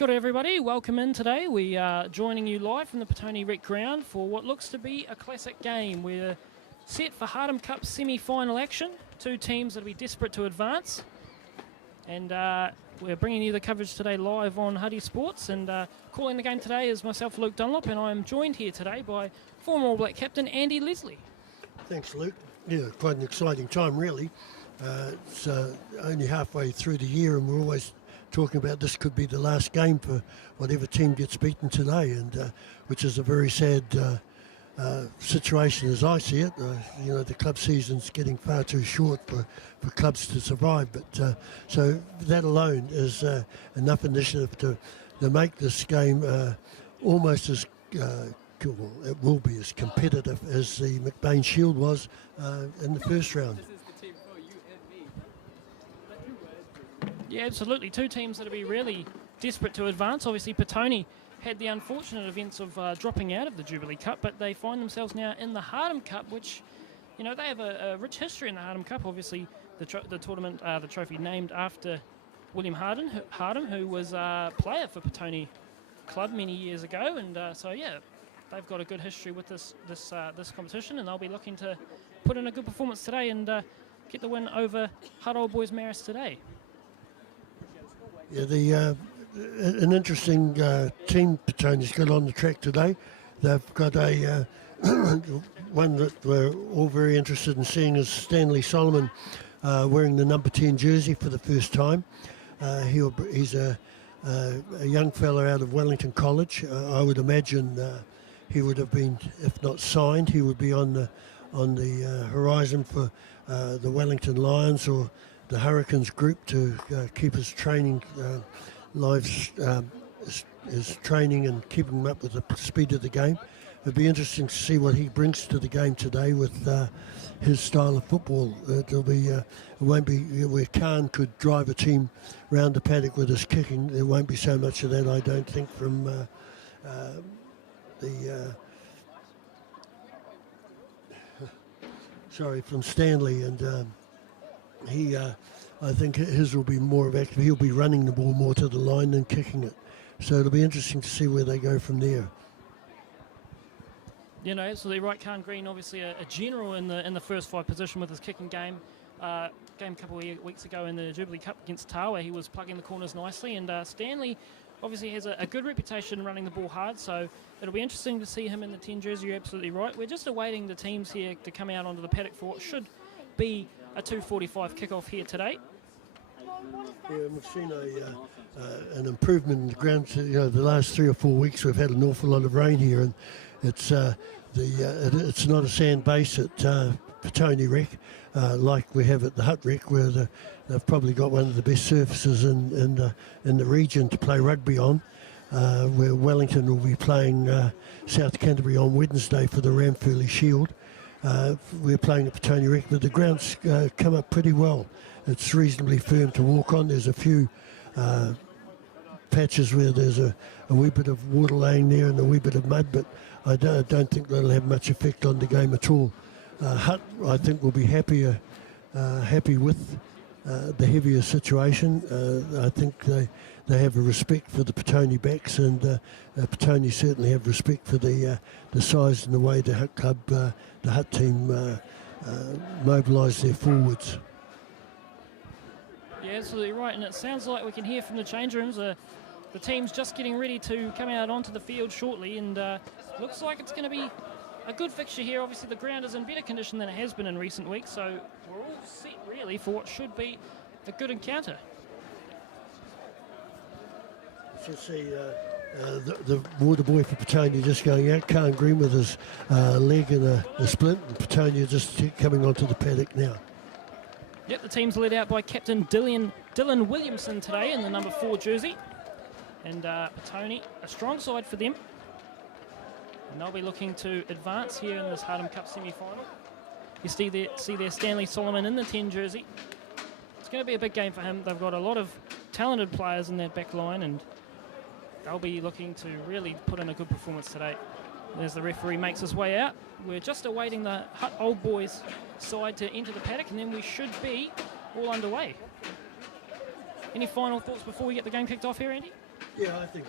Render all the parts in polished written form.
Kia ora everybody, welcome in today. We are joining you live from the Petone Rec Ground for what looks to be a classic game. We're set for Hardham Cup semi-final action. Two teams that will be desperate to advance. And we're bringing you the coverage today live on Hutt Sports. And calling the game today is myself, Luke Dunlop, and I am joined here today by former All Black captain Andy Leslie. Thanks, Luke. Yeah, quite an exciting time, really. It's only halfway through the year, and we're always talking about this could be the last game for whatever team gets beaten today, and which is a very sad situation as I see it. The club season's getting far too short for clubs to survive, but so that alone is enough initiative to make this game almost as it will be as competitive as the McBain Shield was in the first round. Yeah, absolutely. Two teams that will be really desperate to advance. Obviously, Petone had the unfortunate events of dropping out of the Jubilee Cup, but they find themselves now in the Hardham Cup, which, they have a rich history in the Hardham Cup. Obviously, the tournament, the trophy named after William Hardham, who was a player for Petone Club many years ago, and they've got a good history with this competition, and they'll be looking to put in a good performance today and get the win over Hutt Old Boys Marist today. Yeah, an interesting team Petone's got on the track today. They've got a one that we're all very interested in seeing is Stanley Solomon wearing the number 10 jersey for the first time. He's a young fella out of Wellington College. I would imagine he would have been, if not signed, he would be on the horizon for the Wellington Lions or the Hurricanes group to keep his training lives, his training and keeping him up with the speed of the game. It'd be interesting to see what he brings to the game today with his style of football. It won't be where Khan could drive a team round the paddock with his kicking. There won't be so much of that, I don't think, from from Stanley, and I think his will be more of active. He'll be running the ball more to the line than kicking it. So it'll be interesting to see where they go from there. Absolutely right. Khan Green, obviously a general in the first five position with his kicking game. A couple of weeks ago in the Jubilee Cup against Tawa, he was plugging the corners nicely, and Stanley obviously has a good reputation running the ball hard, so it'll be interesting to see him in the 10 jersey. You're absolutely right. We're just awaiting the teams here to come out onto the paddock for what should be a 2:45 kickoff here today. Yeah, we've seen an improvement in the ground. The last 3 or 4 weeks we've had an awful lot of rain here, and it's not a sand base at Petone Rec like we have at the Hutt Rec, where they've probably got one of the best surfaces in the region to play rugby on. Where Wellington will be playing South Canterbury on Wednesday for the Ramfurly Shield. We're playing at Petone Rec, but the ground's come up pretty well. It's reasonably firm to walk on. There's a few patches where there's a wee bit of water laying there and a wee bit of mud, but I don't think that'll have much effect on the game at all. Hutt, I think, will be happy with the heavier situation. I think they have a respect for the Petone backs, and Petone certainly have respect for the size and the way the Hutt club, the Hutt team mobilise their forwards. Yeah, absolutely right, and it sounds like we can hear from the change rooms. The team's just getting ready to come out onto the field shortly, and looks like it's going to be a good fixture here. Obviously, the ground is in better condition than it has been in recent weeks, so we're all set really for what should be a good encounter. So see the water boy for Petone just going out, Khan Green with his leg in a splint, and Petone just coming onto the paddock now. Yep, the team's led out by Captain Dylan Williamson today in the number 4 jersey. And Petone, a strong side for them. And they'll be looking to advance here in this Hardham Cup semi-final. You see there Stanley Solomon in the 10 jersey. It's going to be a big game for him. They've got a lot of talented players in that back line, and they'll be looking to really put in a good performance today. As the referee makes his way out, we're just awaiting the Hutt Old Boys side to enter the paddock, and then we should be all underway. Any final thoughts before we get the game kicked off here, Andy? Yeah, I think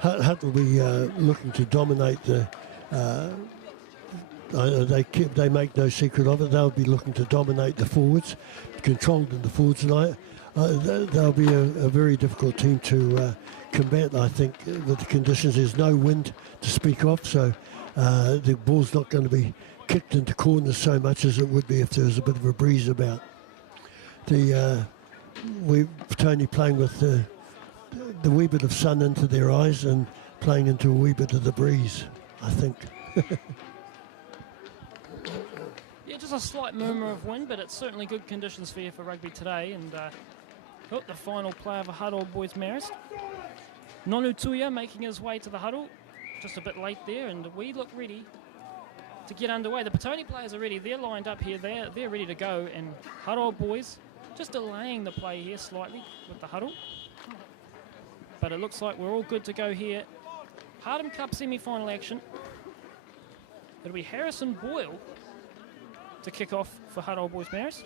Hutt will be looking to dominate the. They make no secret of it. They'll be looking to dominate the forwards, controlled in the forwards tonight. They'll be a very difficult team to combat. I think with the conditions, there's no wind to speak of, so the ball's not going to be kicked into corners so much as it would be if there was a bit of a breeze about. Petone playing with the wee bit of sun into their eyes and playing into a wee bit of the breeze, I think. Yeah, just a slight murmur of wind, but it's certainly good conditions for rugby today. And the final player of a Hutt Old Boys Marist. Nonu Tuia making his way to the huddle, just a bit late there, and we look ready to get underway. The Petone players are ready. They're lined up here. They're ready to go, and Hutt Old Boys just delaying the play here slightly with the huddle. But it looks like we're all good to go here. Hardham Cup semi-final action. It'll be Harrison Boyle to kick off for Hutt Old Boys Marist.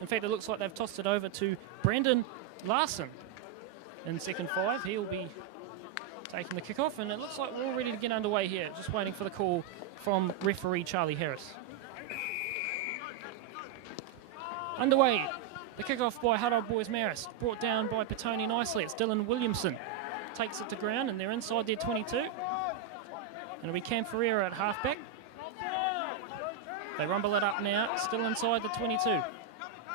In fact, it looks like they've tossed it over to Brendan Larson in second five. He'll be taking the kickoff, and it looks like we're all ready to get underway here. Just waiting for the call from referee Charlie Harris. Underway, the kickoff by Hutt Old Boys Marist, brought down by Petone nicely. It's Dylan Williamson. Takes it to ground, and they're inside their 22. And it'll be Cam Ferreira at halfback. They rumble it up now, still inside the 22.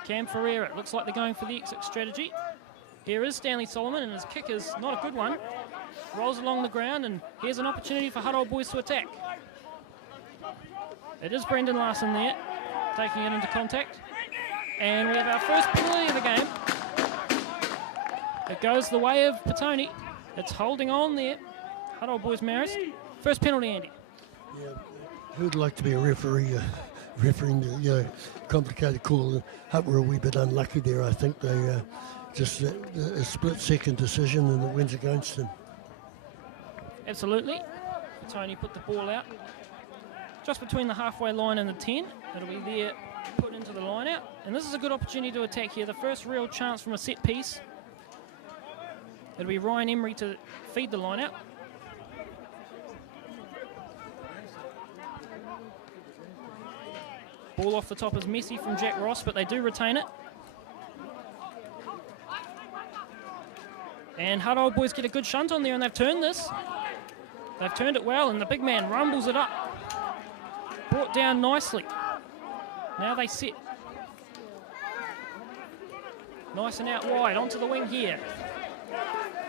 Cam Ferreira, it looks like they're going for the exit strategy. Here is Stanley Solomon, and his kick is not a good one. Rolls along the ground, and here's an opportunity for Hutt Old Boys to attack. It is Brendan Larson there, taking it into contact. And we have our first penalty of the game. It goes the way of Petone. It's holding on there. Hutt Old Boys Marist. First penalty, Andy. Yeah, who'd like to be a referee? Refereeing the complicated call. Hutt were a wee bit unlucky there, I think. They just a split-second decision, and it wins against them. Absolutely. Petone put the ball out just between the halfway line and the 10. It'll be there, put into the line out. And this is a good opportunity to attack here. The first real chance from a set piece. It'll be Ryan Emery to feed the line out. Ball off the top is messy from Jack Ross, but they do retain it. And Hutt Old Boys get a good shunt on there, and they've turned this. They've turned it well, and the big man rumbles it up. Brought down nicely. Now they sit. Nice and out wide, onto the wing here.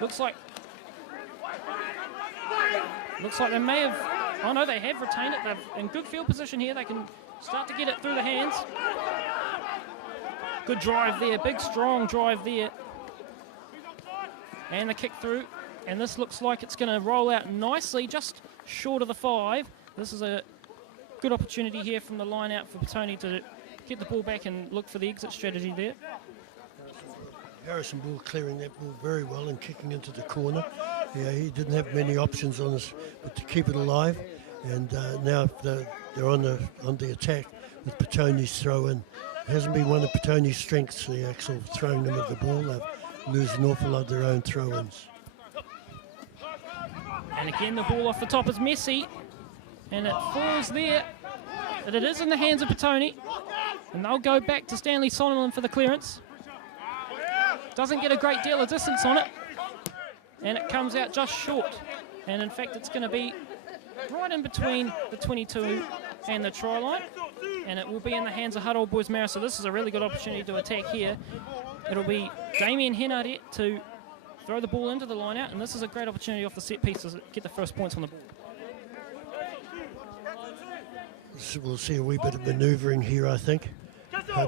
Looks like they may have... Oh no, they have retained it. They're in good field position here. They can start to get it through the hands. Good drive there, big strong drive there. And the kick through. And this looks like it's going to roll out nicely, just short of the 5. This is a good opportunity here from the line out for Petone to get the ball back and look for the exit strategy there. Harrison Ball clearing that ball very well and kicking into the corner. Yeah, he didn't have many options on us but to keep it alive. And now they're on the attack with Petone's throw in. It hasn't been one of Petone's strengths, the actual throwing them of the ball. They've lose an awful lot of their own throw-ins. And again, the ball off the top is messy, and it falls there. But it is in the hands of Petone, and they'll go back to Stanley Solomon for the clearance. Doesn't get a great deal of distance on it, and it comes out just short. And in fact, it's going to be right in between the 22 and the try line, and it will be in the hands of Hutt Old Boys Marist. So this is a really good opportunity to attack here. It'll be Damien Henardet to throw the ball into the line out, and this is a great opportunity off the set piece to get the first points on the ball. So we'll see a wee bit of manoeuvring here, I think.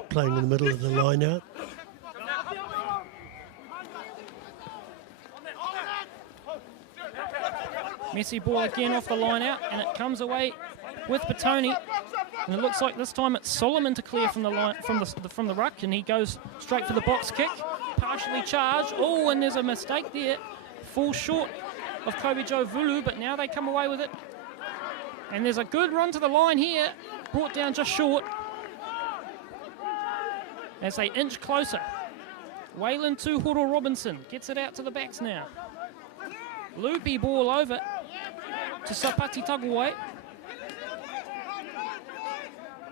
Playing in the middle of the line out. Messy ball again off the line out, and it comes away with Petone. And it looks like this time it's Solomon to clear from the line, from the ruck, and he goes straight for the box kick, partially charged. Oh, and there's a mistake there. Falls short of Kobe Joe Vulu, but now they come away with it. And there's a good run to the line here, brought down just short. as they inch closer. Waylon Tuhoro Robinson gets it out to the backs now. Loopy ball over to Sapati Taguai.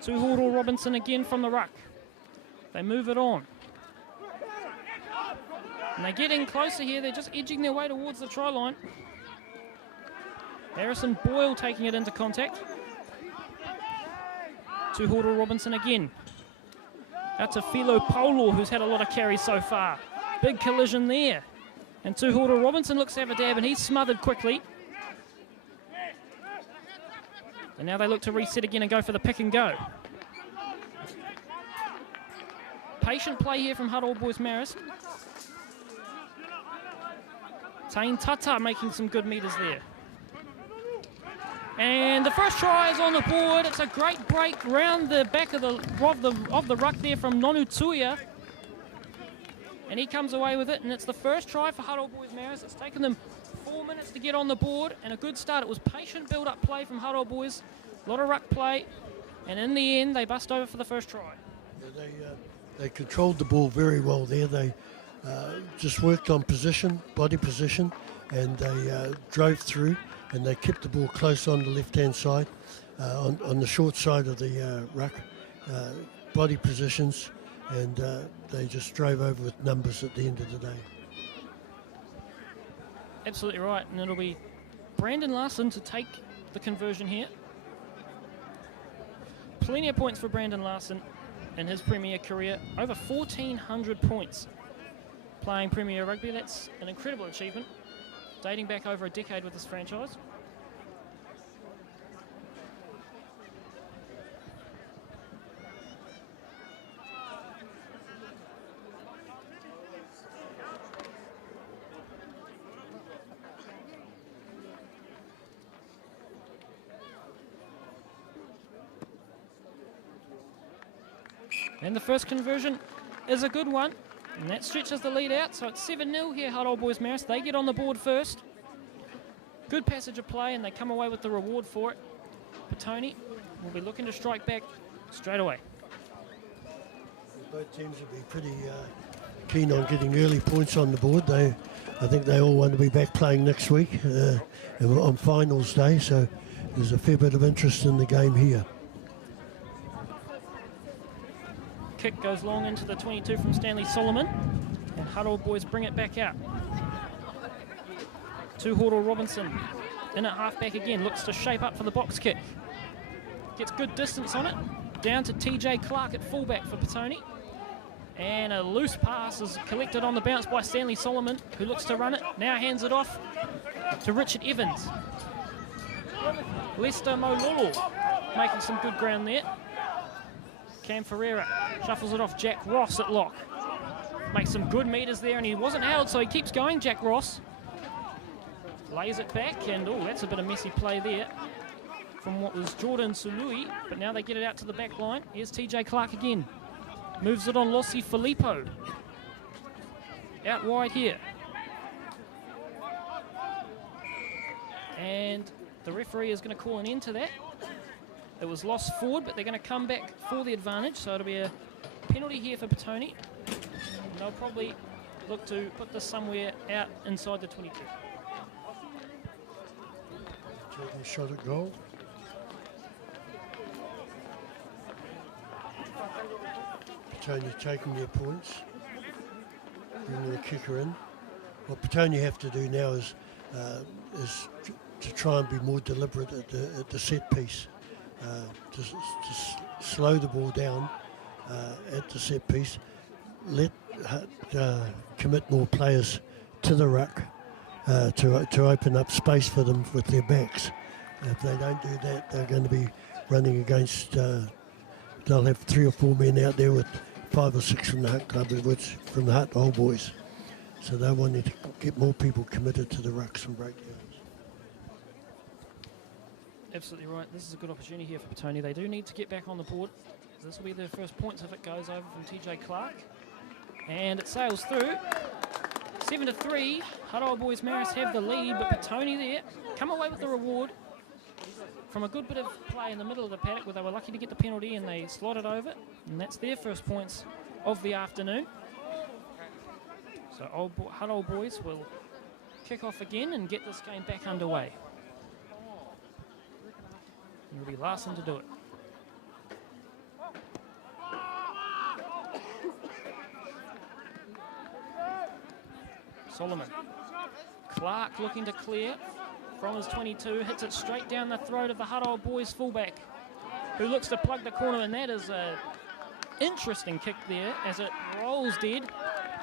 Tuhoro Robinson again from the ruck. They move it on. And they're getting closer here. They're just edging their way towards the try line. Harrison Boyle taking it into contact. Tuhoro Robinson again. Out to Philo Paulo, who's had a lot of carries so far. Big collision there. And Tuhoro Robinson looks to have a dab, and he's smothered quickly. And now they look to reset again and go for the pick and go. Patient play here from Hutt Old Boys Marist. Tain Tata making some good meters there. And the first try is on the board. It's a great break round the back of the ruck there from Nonu Tuia. And he comes away with it, and it's the first try for Hutt Old Boys Marist. It's taken them 4 minutes to get on the board, and a good start. It was patient build-up play from Hutt Old Boys, a lot of ruck play, and in the end, they bust over for the first try. Yeah, they controlled the ball very well there. They just worked on position, body position, and they drove through, and they kept the ball close on the left-hand side, on the short side of the ruck, body positions, and they just drove over with numbers at the end of the day. Absolutely right, and it'll be Brandon Larson to take the conversion here. Plenty of points for Brandon Larson in his Premier career. Over 1,400 points playing Premier Rugby. That's an incredible achievement, dating back over a decade with this franchise. And the first conversion is a good one, and that stretches the lead out, so it's 7-0 here, Hutt Old Boys Marist. They get on the board first. Good passage of play, and they come away with the reward for it. Petone will be looking to strike back straight away. Both teams will be pretty keen on getting early points on the board. I think they all want to be back playing next week on finals day, so there's a fair bit of interest in the game here. Kick goes long into the 22 from Stanley Solomon, and Hutt Old Boys bring it back out. Tuhoro Robinson in at halfback again, looks to shape up for the box kick. Gets good distance on it, down to TJ Clark at fullback for Petone. And a loose pass is collected on the bounce by Stanley Solomon, who looks to run it, now hands it off to Richard Evans. Lester Mololo making some good ground there. Cam Ferreira shuffles it off Jack Ross at lock. Makes some good meters there, and he wasn't held, so he keeps going, Jack Ross. Lays it back, and oh, that's a bit of messy play there from what was Jordan Sului, but now they get it out to the back line. Here's TJ Clark again. Moves it on Lossi Filippo. Out wide here. And the referee is going to call an end to that. It was lost forward, but they're going to come back for the advantage, so it'll be a penalty here for Petone. And they'll probably look to put this somewhere out inside the 22. Taking a shot at goal. Petone taking their points, bringing the kicker in. What Petone have to do now is to try and be more deliberate at the set piece. To slow the ball down at the set piece, let commit more players to the ruck to open up space for them with their backs. If they don't do that, they're going to be running against, they'll have 3 or 4 men out there with 5 or 6 from the Hutt Club, which from the Hutt Old Boys. So they wanted to get more people committed to the rucks and breakdowns. Absolutely right. This is a good opportunity here for Petone. They do need to get back on the board. This will be their first points if it goes over from TJ Clark. And it sails through. 7-3. Hutt Old Boys Marist have the lead, but Petone there come away with the reward from a good bit of play in the middle of the paddock where they were lucky to get the penalty and they slotted over. And that's their first points of the afternoon. So Hutt Old Boys will kick off again and get this game back underway. It'll be Larson to do it. Solomon. Clark looking to clear from his 22, hits it straight down the throat of the Hutt Old Boys fullback, who looks to plug the corner, and that is an interesting kick there as it rolls dead,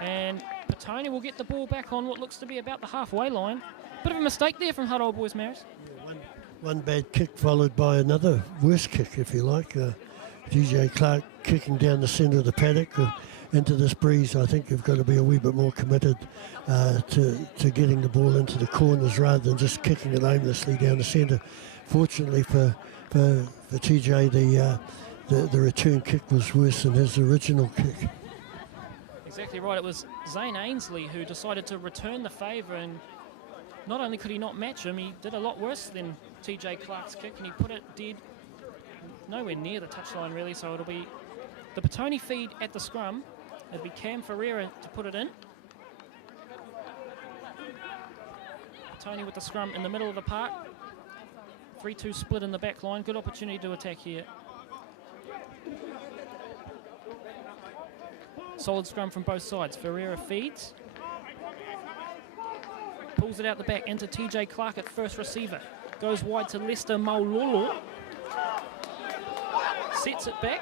and Petone will get the ball back on what looks to be about the halfway line. Bit of a mistake there from Hutt Old Boys, Marist. Yeah, one bad kick followed by another worse kick, if you like. DJ Clark kicking down the centre of the paddock into this breeze. I think you've got to be a wee bit more committed to getting the ball into the corners rather than just kicking it aimlessly down the centre. Fortunately for TJ, the return kick was worse than his original kick. Exactly right. It was Zane Ainsley who decided to return the favour, and not only could he not match him, he did a lot worse than TJ Clark's kick, and he put it dead nowhere near the touchline really. So it'll be the Petone feed at the scrum. It'll be Cam Ferreira to put it in. Petone with the scrum in the middle of the park. 3-2 split in the back line. Good opportunity to attack here. Solid scrum from both sides. Ferreira feeds. Pulls it out the back into TJ Clark at first receiver. Goes wide to Lester Maulolo. Sets it back,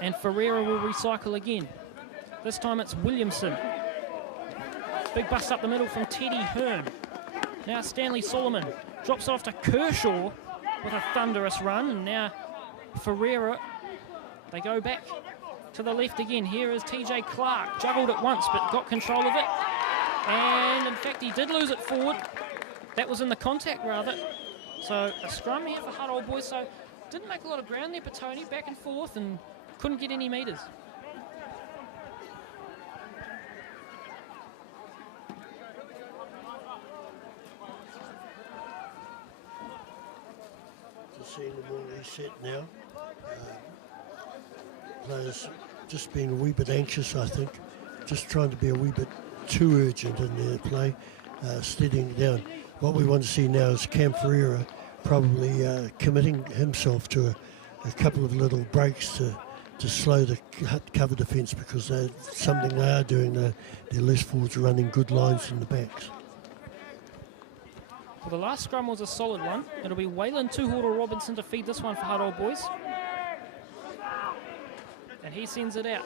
and Ferreira will recycle again. This time it's Williamson. Big bust up the middle from Teddy Hearn. Now Stanley Solomon drops off to Kershaw with a thunderous run, and now Ferreira, they go back to the left again. Here is TJ Clark, juggled it once but got control of it, and in fact he did lose it forward. That was in the contact rather. So a scrum here for Hutt Old Boys. So didn't make a lot of ground there, Petone, back and forth, and couldn't get any metres. Just seeing them all reset now. Players just being a wee bit anxious, I think. Just trying to be a wee bit too urgent in their play, steadying down. What we want to see now is Cam Ferreira probably committing himself to a couple of little breaks to slow the Hutt cover defence, because that's something they are doing. Their loose forwards are running good lines in the backs. Well, the last scrum was a solid one. It'll be Waylon Tuhora Robinson to feed this one for Hutt Old Boys. And he sends it out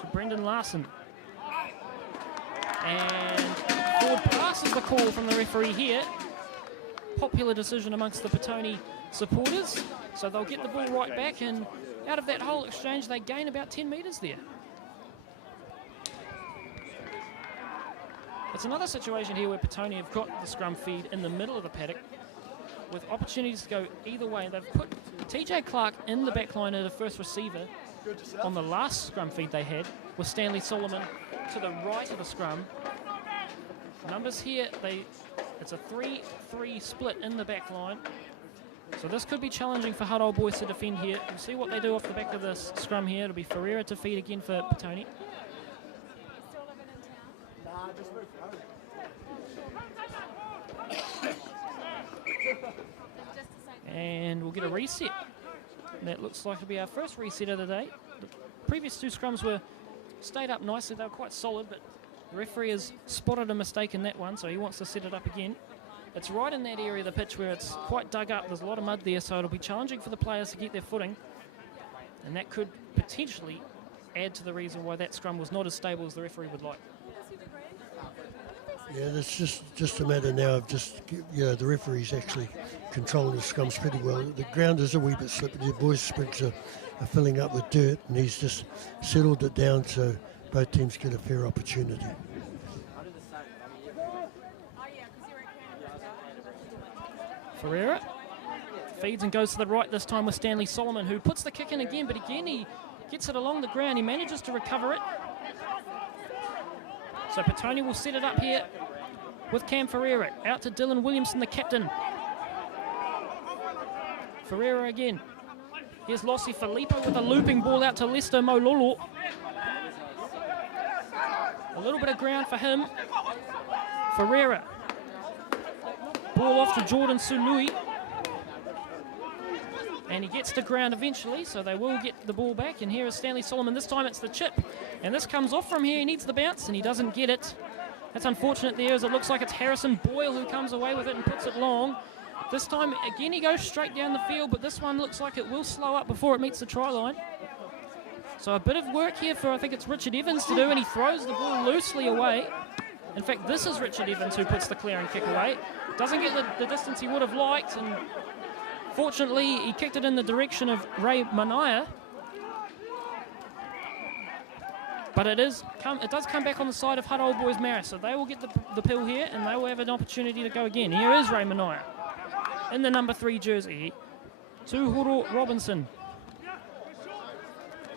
to Brendan Larson. And forward pass is the call from the referee here. Popular decision amongst the Petone supporters. So they'll get the ball right back, and out of that whole exchange they gain about 10 metres there. It's another situation here where Petone have got the scrum feed in the middle of the paddock with opportunities to go either way. They've put TJ Clark in the back line as a first receiver on the last scrum feed they had, with Stanley Solomon to the right of the scrum. Numbers here, it's a 3-3 split in the back line. So this could be challenging for Hutt Old Boys to defend here. We'll see what they do off the back of this scrum here. It'll be Ferreira to feed again for Petone. And we'll get a reset. That looks like it'll be our first reset of the day. The previous two scrums stayed up nicely. They were quite solid, but the referee has spotted a mistake in that one, so he wants to set it up again. It's right in that area of the pitch where it's quite dug up. There's a lot of mud there, so it'll be challenging for the players to get their footing. And that could potentially add to the reason why that scrum was not as stable as the referee would like. Yeah, it's just a matter now of the referee's actually controlling the scrums pretty well. The ground is a wee bit slippery. The boys' sprigs are filling up with dirt, and he's just settled it down so both teams get a fair opportunity. Ferreira feeds and goes to the right this time with Stanley Solomon, who puts the kick in again, but again he gets it along the ground. He manages to recover it. So Petone will set it up here with Cam Ferreira. Out to Dylan Williamson, the captain. Ferreira again. Here's Lossi Filippo with a looping ball out to Lester Maulolo. A little bit of ground for him. Ferreira. Ball off to Jordan Sului. And he gets to ground eventually, so they will get the ball back. And here is Stanley Solomon. This time it's the chip. And this comes off from here. He needs the bounce, and he doesn't get it. That's unfortunate there, as it looks like it's Harrison Boyle who comes away with it and puts it long. This time, again, he goes straight down the field, but this one looks like it will slow up before it meets the try line. So a bit of work here for, I think it's Richard Evans to do, and he throws the ball loosely away. In fact, this is Richard Evans who puts the clearing kick away. Doesn't get the distance he would have liked, and fortunately, he kicked it in the direction of Ray Manaya. But it does come back on the side of Hutt Old Boys Marist, so they will get the pill here, and they will have an opportunity to go again. Here is Ray Manaya in the number 3 jersey. Tuhoro Robinson.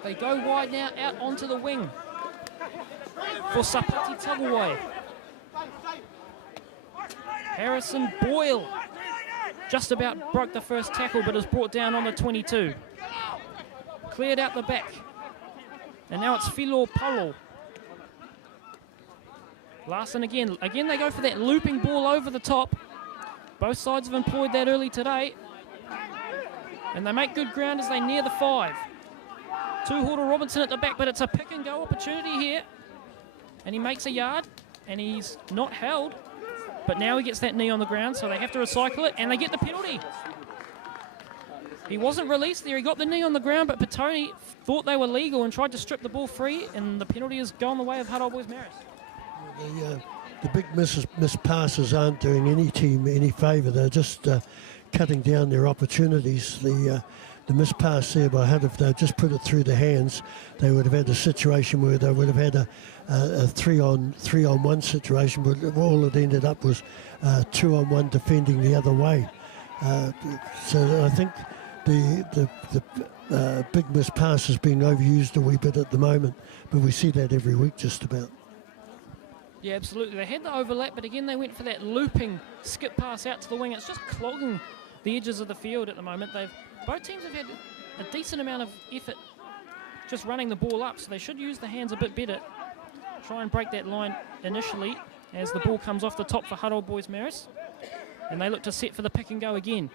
They go wide now, out onto the wing for Sapati Tabuai. Harrison Boyle just about broke the first tackle, but is brought down on the 22. Cleared out the back. And now it's Philo Paulo. Larson again. Again, they go for that looping ball over the top. Both sides have employed that early today. And they make good ground as they near the 5. Tuhoro Robinson at the back, but it's a pick and go opportunity here. And he makes a yard, and he's not held. But now he gets that knee on the ground, so they have to recycle it, and they get the penalty. He wasn't released there. He got the knee on the ground, but Petone thought they were legal and tried to strip the ball free, and the penalty has gone the way of Hutt Old Boys Marist. The big missed passes aren't doing any team any favour. They're just cutting down their opportunities. The missed pass there by Hutt, if they just put it through the hands, they would have had a situation where they would have had a 3-on-1 situation, but all it ended up was 2-on-1 defending the other way. So I think the big missed pass is being overused a wee bit at the moment, but we see that every week just about. Yeah, absolutely. They had the overlap, but again they went for that looping skip pass out to the wing. It's just clogging the edges of the field at the moment. Both teams have had a decent amount of effort just running the ball up, so they should use the hands a bit better. Try and break that line initially as the ball comes off the top for Hutt Old Boys Marist. And they look to set for the pick and go again.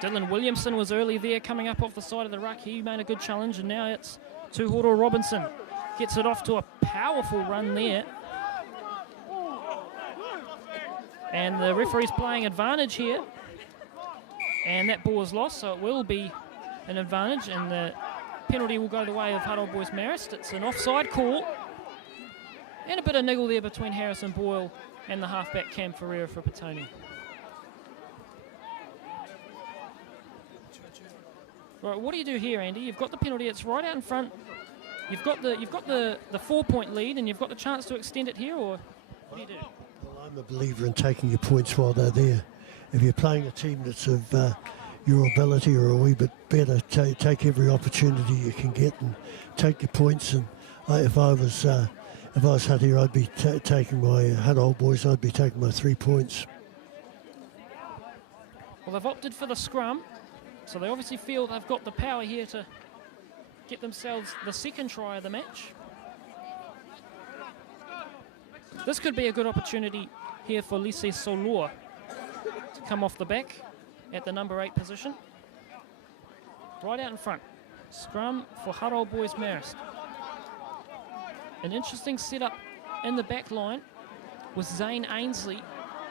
Dylan Williamson was early there coming up off the side of the ruck. He made a good challenge, and now it's Tuhoro Robinson. Gets it off to a powerful run there. And the referee's playing advantage here. And that ball is lost, so it will be an advantage, and the penalty will go the way of Hutt Old Boys Marist. It's an offside call. And a bit of niggle there between Harrison Boyle and the halfback Cam Ferreira for Petone. Right, what do you do here, Andy? You've got the penalty, it's right out in front. You've got the 4-point lead, and you've got the chance to extend it here, or what do you do? Well, I'm a believer in taking your points while they're there. If you're playing a team that's of your ability or a wee bit better, take every opportunity you can get and take your points. And if I was Hutt here, I'd be taking my Hutt Old Boys. I'd be taking my 3 points. Well, they've opted for the scrum, so they obviously feel they've got the power here to get themselves the second try of the match. This could be a good opportunity here for Lise Solua to come off the back at the number 8 position. Right out in front. Scrum for Hutt Old Boys Marist. An interesting setup in the back line with Zane Ainsley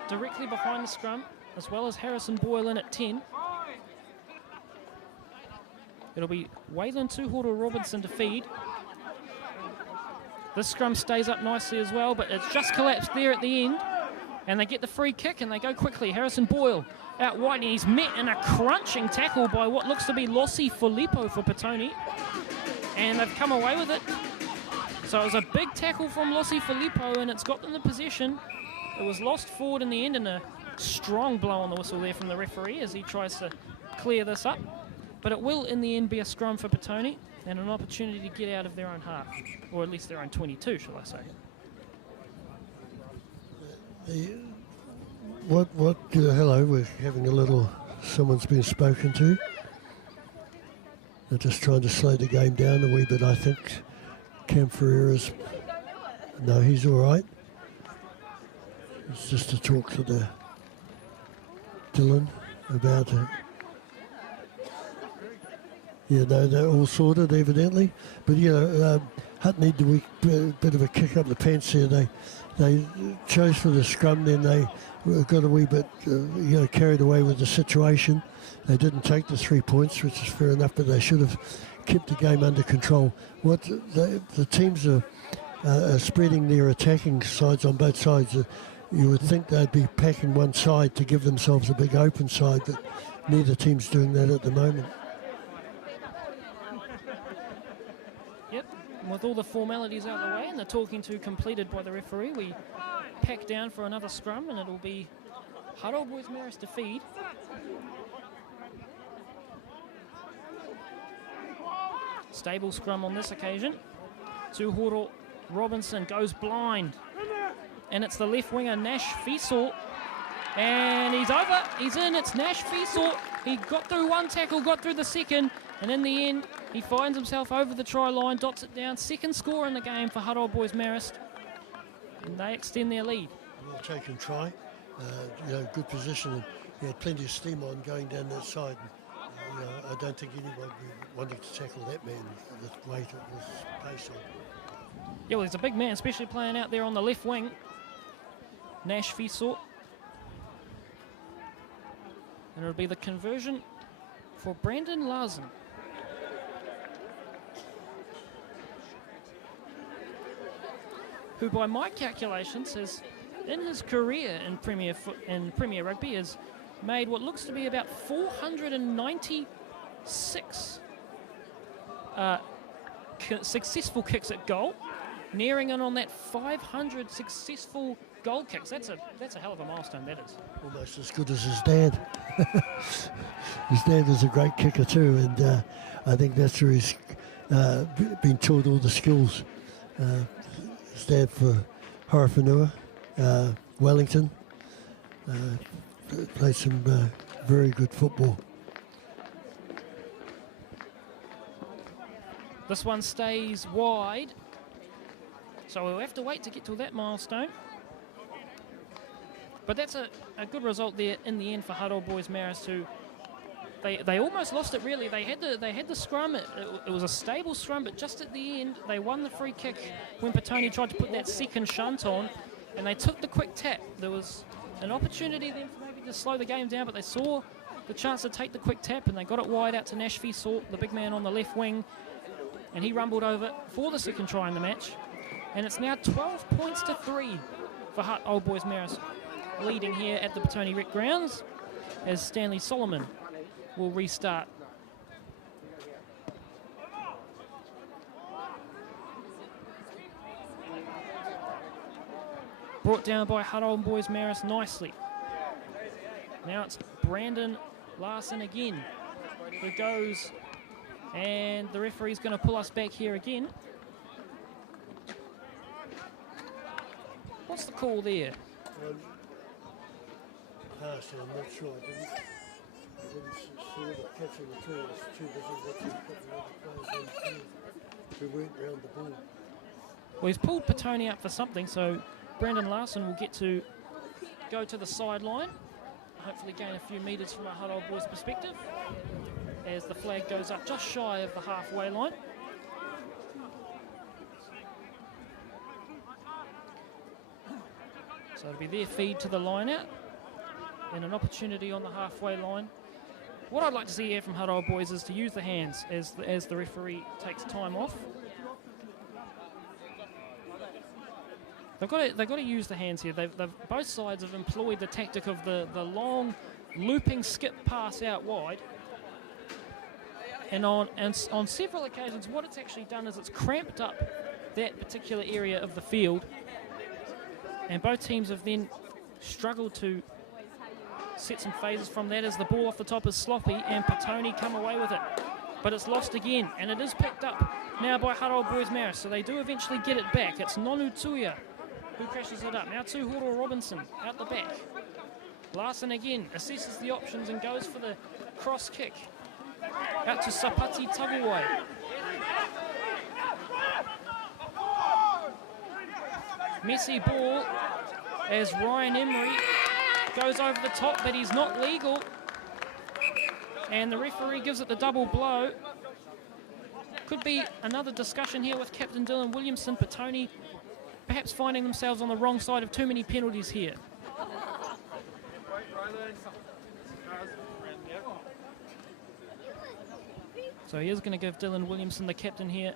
directly behind the scrum, as well as Harrison Boyle in at 10. It'll be Waylon Tuhoro Robinson to feed. This scrum stays up nicely as well, but it's just collapsed there at the end. And they get the free kick, and they go quickly. Harrison Boyle out wide, and he's met in a crunching tackle by what looks to be Lossi Filippo for Petone. And they've come away with it. So it was a big tackle from Lossi Filippo, and it's got them the possession. It was lost forward in the end, and a strong blow on the whistle there from the referee as he tries to clear this up. But it will, in the end, be a scrum for Petone and an opportunity to get out of their own half, or at least their own 22, shall I say. Hello, we're having a little, someone's been spoken to. They're just trying to slow the game down a wee bit, I think. Cam Ferreira's... No, he's all right. It's just to talk to the Dylan about it. Yeah, no, they're all sorted, evidently. But, you know, Hutt need a bit of a kick up the pants here. They chose for the scrum, then they got a wee bit, carried away with the situation. They didn't take the 3 points, which is fair enough, but they should have kept the game under control. What the teams are spreading their attacking sides on both sides. You would think they'd be packing one side to give themselves a big open side, but neither team's doing that at the moment. Yep, with all the formalities out of the way and the talking to completed by the referee, we pack down for another scrum, and it'll be Hutt Old Boys Marist to feed. Stable scrum on this occasion. Tuhoro Robinson goes blind. And it's the left winger, Nash Fiesel. And he's over. He's in. It's Nash Fiesel. He got through one tackle, got through the second. And in the end, he finds himself over the try line, dots it down. Second score in the game for Hutt Old Boys Marist. And they extend their lead. Well taken try. Good position. He had plenty of steam on going down that side. I don't think anyone would be wanting to tackle that man with weight or with pace on. Yeah, well, he's a big man, especially playing out there on the left wing. Nash Fiesel. And it'll be the conversion for Brandon Larsen. Who, by my calculations, has, in his career in Premier Rugby, has made what looks to be about 496 successful kicks at goal, nearing in on that 500 successful goal kicks. That's a hell of a milestone, that is. Almost as good as his dad. His dad was a great kicker too, and I think that's where he's been taught all the skills. His dad for Horowhenua, Wellington, played some very good football. This one stays wide, so we'll have to wait to get to that milestone. But that's a good result there in the end for Hutt Old Boys Marist, who they almost lost it really. They had the scrum. It was a stable scrum, but just at the end they won the free kick when Petone tried to put that second shunt on, and they took the quick tap. There was an opportunity then for maybe to slow the game down, but they saw the chance to take the quick tap, and they got it wide out to Nash Fiesel, the big man on the left wing, and he rumbled over for the second try in the match. And it's now 12 points to 3 for Hutt Old Boys Marist, leading here at the Petone Rec grounds, as Stanley Solomon will restart. Brought down by Hutt Old Boys Marist nicely. Now it's Brandon Larsen again, who goes, and the referee's going to pull us back here again. What's the call there? Pass, I'm not sure. I didn't see the catch of the two. It's too busy watching the other players who went round the ball. Well, he's pulled Petone up for something, so Brandon Larsen will get to go to the sideline, hopefully gain a few metres from a Hutt Old Boys perspective, as the flag goes up just shy of the halfway line. So it'll be their feed to the line out, and an opportunity on the halfway line. What I'd like to see here from Hutt Old Boys is to use the hands as the referee takes time off. They've got to use the hands here. Both sides have employed the tactic of the long looping skip pass out wide. And on several occasions, what it's actually done is it's cramped up that particular area of the field. And both teams have then struggled to set some phases from that as the ball off the top is sloppy, and Petone come away with it. But it's lost again, and it is picked up now by Hutt Old Boys Marist, so they do eventually get it back. It's Nonu Tuia who crashes it up. Now Tuhoro Robinson out the back. Larsen again assesses the options and goes for the cross kick. Out to Sapati Taguwai. Messy ball as Ryan Emery goes over the top, but he's not legal. And the referee gives it the double blow. Could be another discussion here with Captain Dylan Williamson. Petone perhaps finding themselves on the wrong side of too many penalties here. So he is going to give Dylan Williamson, the captain here,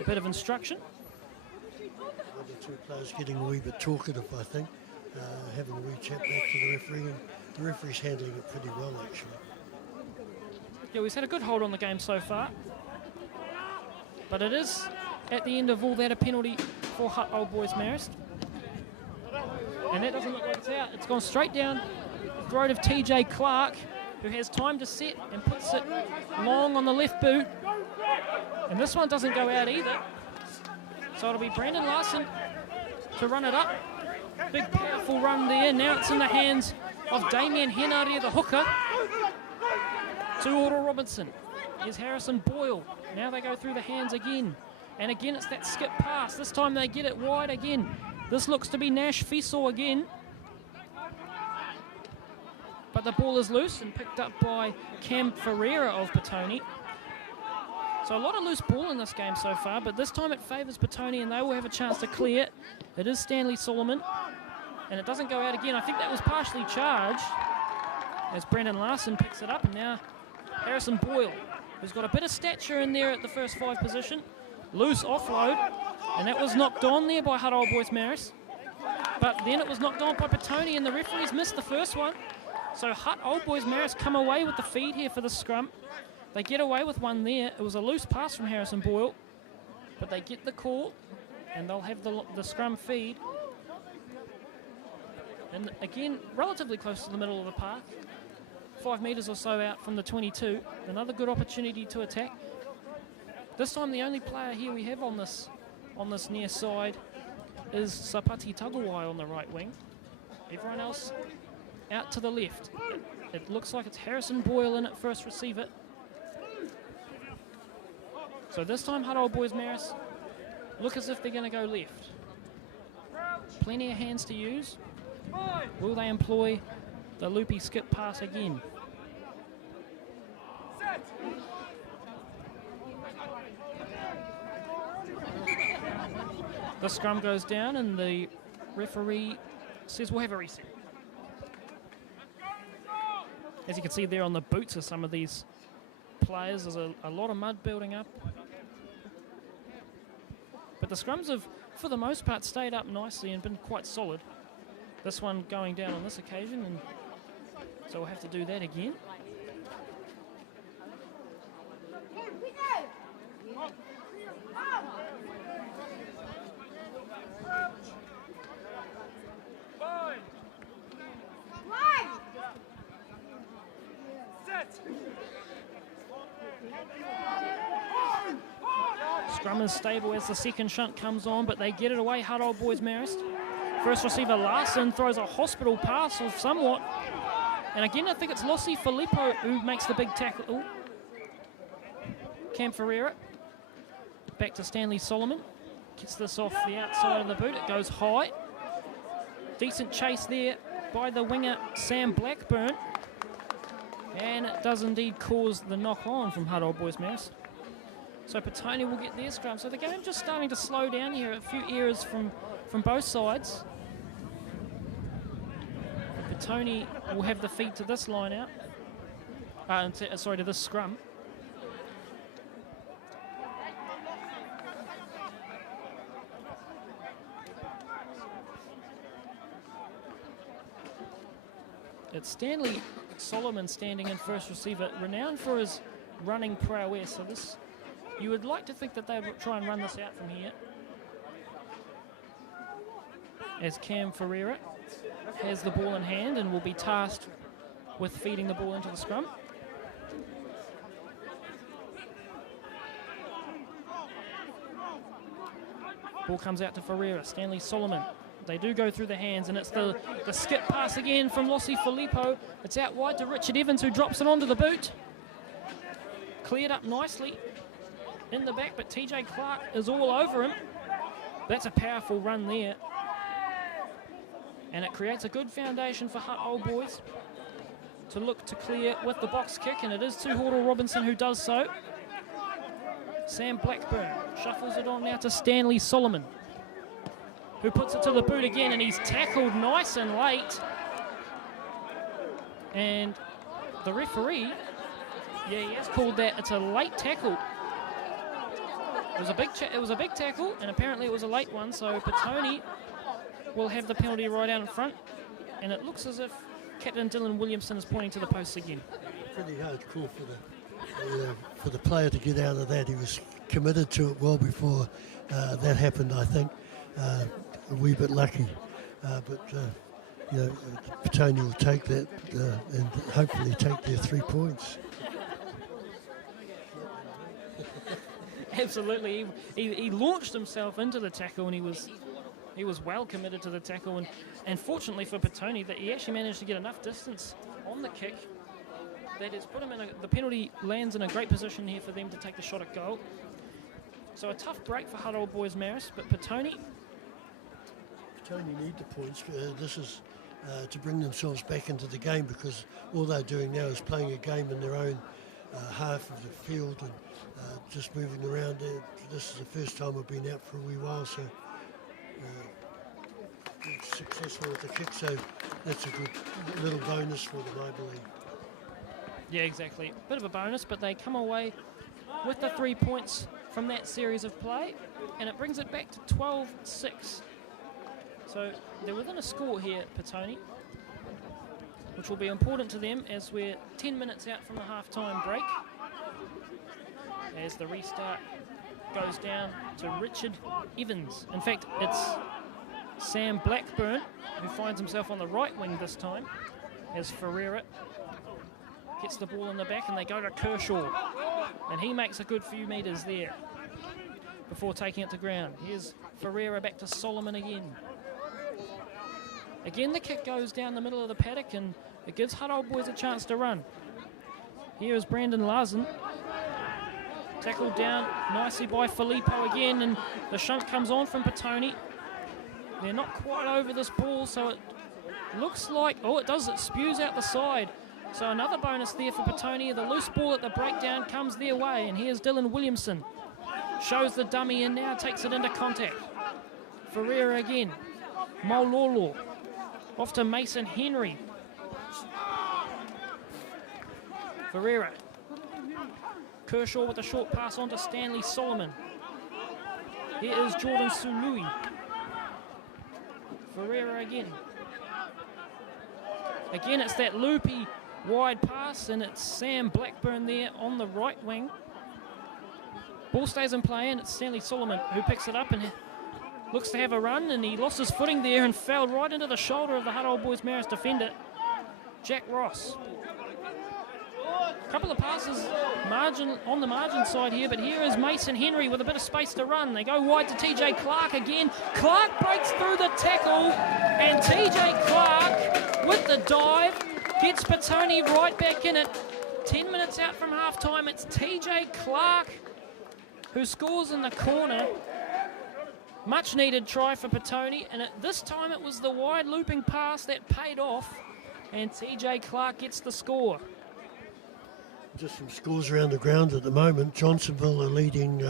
a bit of instruction. The two players getting a wee bit talkative, I think, having a wee chat back to the referee, and the referee's handling it pretty well, actually. Yeah, he's had a good hold on the game so far. But it is, at the end of all that, a penalty for Hutt Old Boys Marist. And that doesn't look like it's out. It's gone straight down the throat of TJ Clark, who has time to set and puts it long on the left boot. And this one doesn't go out either. So it'll be Brandon Larson to run it up. Big powerful run there. Now it's in the hands of Damien Henare, the hooker, to Otto Robinson. Here's Harrison Boyle. Now they go through the hands again. And again it's that skip pass. This time they get it wide again. This looks to be Nash Fiso again. But the ball is loose and picked up by Cam Ferreira of Petone. So a lot of loose ball in this game so far, but this time it favours Petone and they will have a chance to clear it. It is Stanley Solomon, and it doesn't go out again. I think that was partially charged as Brandon Larson picks it up, and now Harrison Boyle, who's got a bit of stature in there at the first 5 position. Loose offload, and that was knocked on there by Hutt Old Boys Marist. But then it was knocked on by Petone, and the referees missed the first one. So Hutt Old Boys Marist come away with the feed here for the scrum. They get away with one there. It was a loose pass from Harrison Boyle, but they get the call, and they'll have the scrum feed. And again, relatively close to the middle of the path, 5 metres or so out from the 22. Another good opportunity to attack. This time the only player here we have on this near side is Sapati Taguwai on the right wing. Everyone else out to the left. It looks like it's Harrison Boyle in at first receiver. So this time Hutt Old Boys Marist look as if they're going to go left. Plenty of hands to use. Will they employ the loopy skip pass again? The scrum goes down and the referee says we'll have a reset. As you can see there on the boots of some of these players, there's a lot of mud building up. But the scrums have, for the most part, stayed up nicely and been quite solid. This one going down on this occasion, and so we'll have to do that again. Scrum is stable as the second shunt comes on, but they get it away, Hutt Old Boys Marist. First receiver Larson throws a hospital pass of somewhat. And again, I think it's Lossi Filippo who makes the big tackle. Cam Ferreira. Back to Stanley Solomon. Gets this off the outside of the boot. It goes high. Decent chase there by the winger Sam Blackburn. And it does indeed cause the knock on from Hutt Old Boys Marist. So Petone will get their scrum. So the game just starting to slow down here. A few errors from both sides. Petone will have the feed to this line out. To this scrum. It's Stanley Solomon standing in first receiver, renowned for his running prowess. So this, you would like to think that they would try and run this out from here. As Cam Ferreira has the ball in hand and will be tasked with feeding the ball into the scrum. Ball comes out to Ferreira, Stanley Solomon. They do go through the hands, and it's the skip pass again from Lossi Filippo. It's out wide to Richard Evans, who drops it onto the boot. cleared up nicely in the back, but TJ Clark is all over him. That's a powerful run there. And it creates a good foundation for Hutt Old Boys to look to clear with the box kick, and it is Tuhoro Robinson who does so. Sam Blackburn shuffles it on now to Stanley Solomon, who puts it to the boot again, and he's tackled nice and late. And the referee, yeah, he has called that. It's a late tackle. It was a big tackle, and apparently it was a late one, so Petone will have the penalty right out in front, and it looks as if Captain Dylan Williamson is pointing to the posts again. Pretty hard call for the player to get out of that. He was committed to it well before that happened, I think. A wee bit lucky, but Petone will take that and hopefully take their 3 points. Absolutely, he launched himself into the tackle, and he was well committed to the tackle, and fortunately for Petone that he actually managed to get enough distance on the kick that has put him in the penalty lands in a great position here for them to take the shot at goal. So a tough break for Hutt Old Boys Marist, but Petone need the points. This is to bring themselves back into the game, because all they're doing now is playing a game in their own half of the field and just moving around. This is the first time I've been out for a wee while, so successful with the kick, so that's a good little bonus for them, I believe. Yeah, exactly. Bit of a bonus, but they come away with the 3 points from that series of play, and it brings it back to 12-6. So they're within a score here, Petone, which will be important to them as we're 10 minutes out from the half-time break. As the restart goes down to Richard Evans. In fact, it's Sam Blackburn who finds himself on the right wing this time, as Ferreira gets the ball in the back, and they go to Kershaw, and he makes a good few metres there before taking it to ground. Here's Ferreira back to Solomon again. Again, the kick goes down the middle of the paddock, and it gives Hutt Old Boys a chance to run. Here is Brandon Larson. Tackled down nicely by Filippo again, and the shunt comes on from Petone. They're not quite over this ball, so it looks like, it spews out the side. So another bonus there for Petone. The loose ball at the breakdown comes their way, and here's Dylan Williamson. Shows the dummy and now takes it into contact. Ferreira again. Maulolo. Off to Mason Henry. Ferreira. Kershaw with a short pass on to Stanley Solomon. Here is Jordan Sului. Ferreira again. Again, it's that loopy wide pass, and it's Sam Blackburn there on the right wing. Ball stays in play, and it's Stanley Solomon who picks it up and looks to have a run, and he lost his footing there and fell right into the shoulder of the Hutt Old Boys Marist defender, Jack Ross. A couple of passes on the margin side here, but here is Mason Henry with a bit of space to run. They go wide to TJ Clark again. Clark breaks through the tackle, and TJ Clark with the dive gets Petone right back in it. 10 minutes out from halftime, it's TJ Clark who scores in the corner. Much needed try for Petone, and this time it was the wide looping pass that paid off, and TJ Clark gets the score. Just some scores around the ground at the moment. Johnsonville are leading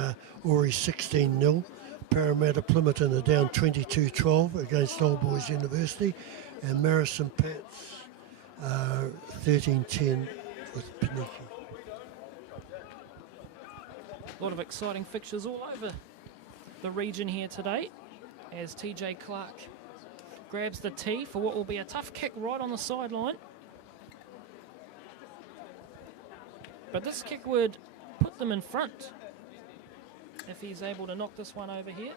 Ori 16-0. Parramatta Plymouton are down 22-12 against Old Boys University. And Marist and Pats 13-10 with Piniki. A lot of exciting fixtures all over the region here today, as TJ Clark grabs the tee for what will be a tough kick right on the sideline. But this kick would put them in front if he's able to knock this one over here.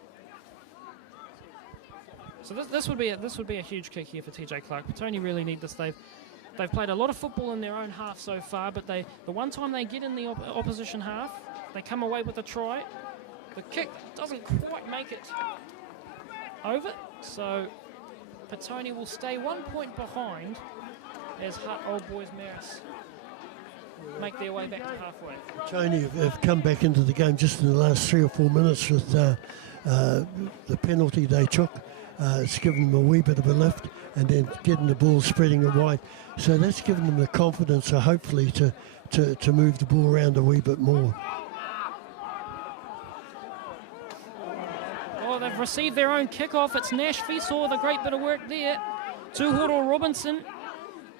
So this would be a huge kick here for TJ Clark. Petone really need this. They've played a lot of football in their own half so far, but the one time they get in the opposition half, they come away with a try. The kick doesn't quite make it over, so Petone will stay 1 point behind as Hutt Old Boys Marist make their way back to halfway. Tony have come back into the game just in the last 3 or 4 minutes with the penalty they took. It's given them a wee bit of a lift, and then getting the ball, spreading it wide. So that's given them the confidence, hopefully, to move the ball around a wee bit more. Oh, they've received their own kickoff. It's Nash Fisaw with a great bit of work there. Tuhoro Robinson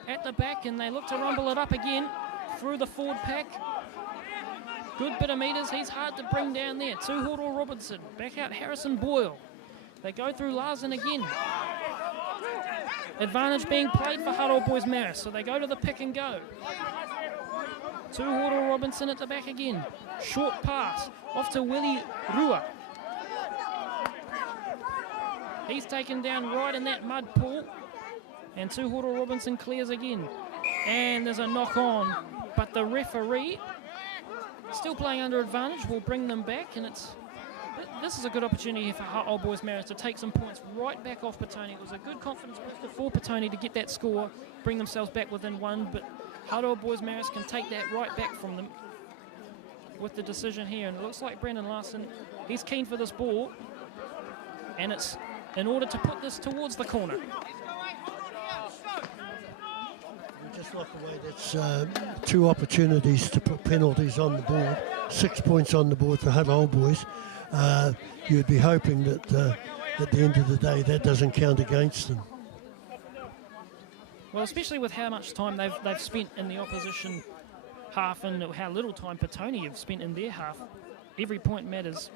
at the back, and they look to rumble it up again through the forward pack. Good bit of metres. He's hard to bring down there. Tuhoro Robinson. Back out Harrison Boyle. They go through Larsen again. Advantage being played for Hutt Old Boys Marist, so they go to the pick and go. Tuhoro Robinson at the back again. Short pass off to Willie Rua. He's taken down right in that mud pool. And Tuhoro Robinson clears again. And there's a knock on. But the referee, still playing under advantage, will bring them back. And this is a good opportunity here for Hutt Old Boys Marist to take some points right back off Petone. It was a good confidence booster for Petone to get that score, bring themselves back within one. But Hutt Old Boys Marist can take that right back from them with the decision here. And it looks like Brendan Larsen, he's keen for this ball. And it's in order to put this towards the corner. Just like the way that's 2 opportunities to put penalties on the board, 6 points on the board for Hutt Old Boys. You'd be hoping that at the end of the day that doesn't count against them. Well, especially with how much time they've spent in the opposition half and how little time Petone have spent in their half. Every point matters.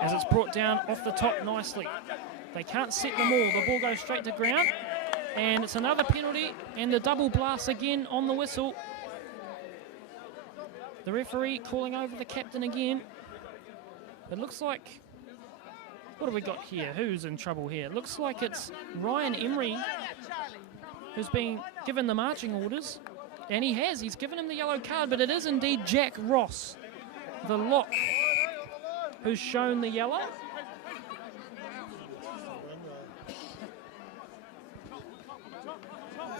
As it's brought down off the top nicely. They can't set them all. The ball goes straight to ground. And it's another penalty. And the double blast again on the whistle. The referee calling over the captain again. It looks like... What have we got here? Who's in trouble here? It looks like it's Ryan Emery who's being given the marching orders. And he has. He's given him the yellow card. But it is indeed Jack Ross, the lock, who's shown the yellow.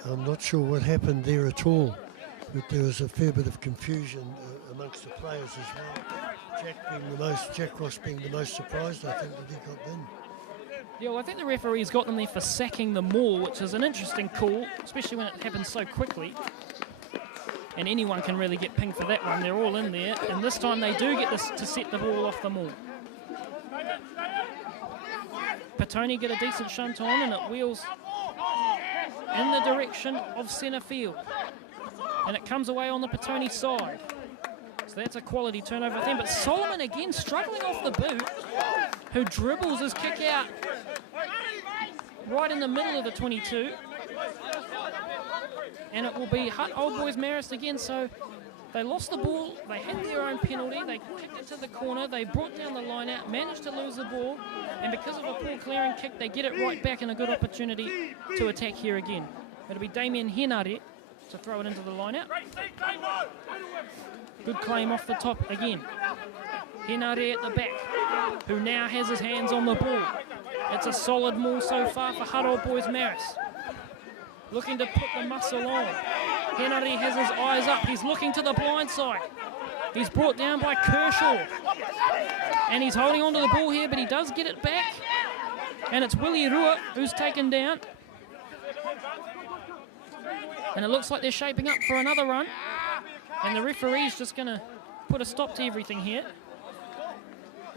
I'm not sure what happened there at all, but there was a fair bit of confusion amongst the players as well. Jack Ross being the most surprised, I think, that he got in. Yeah, well, I think the referee's got them there for sacking the maul, which is an interesting call, especially when it happens so quickly. And anyone can really get pinged for that one. They're all in there, and this time they do get this to set the ball off the maul. Petone get a decent shunt on, and it wheels in the direction of centre field. And it comes away on the Petone side. So that's a quality turnover thing. But Solomon again struggling off the boot, who dribbles his kick out right in the middle of the 22. And it will be Hutt Old Boys Marist again. So they lost the ball, they had their own penalty, they kicked it to the corner, they brought down the line out, managed to lose the ball, and because of a poor clearing kick, they get it right back in a good opportunity to attack here again. It'll be Damien Henare to throw it into the line out. Good claim off the top again. Henare at the back, who now has his hands on the ball. It's a solid maul so far for Hutt Old Boys Marist. Looking to put the muscle on. Henare has his eyes up. He's looking to the blind side. He's brought down by Kershaw. And he's holding on to the ball here, but he does get it back. And it's Willie Rua who's taken down. And it looks like they're shaping up for another run. And the referee's just going to put a stop to everything here.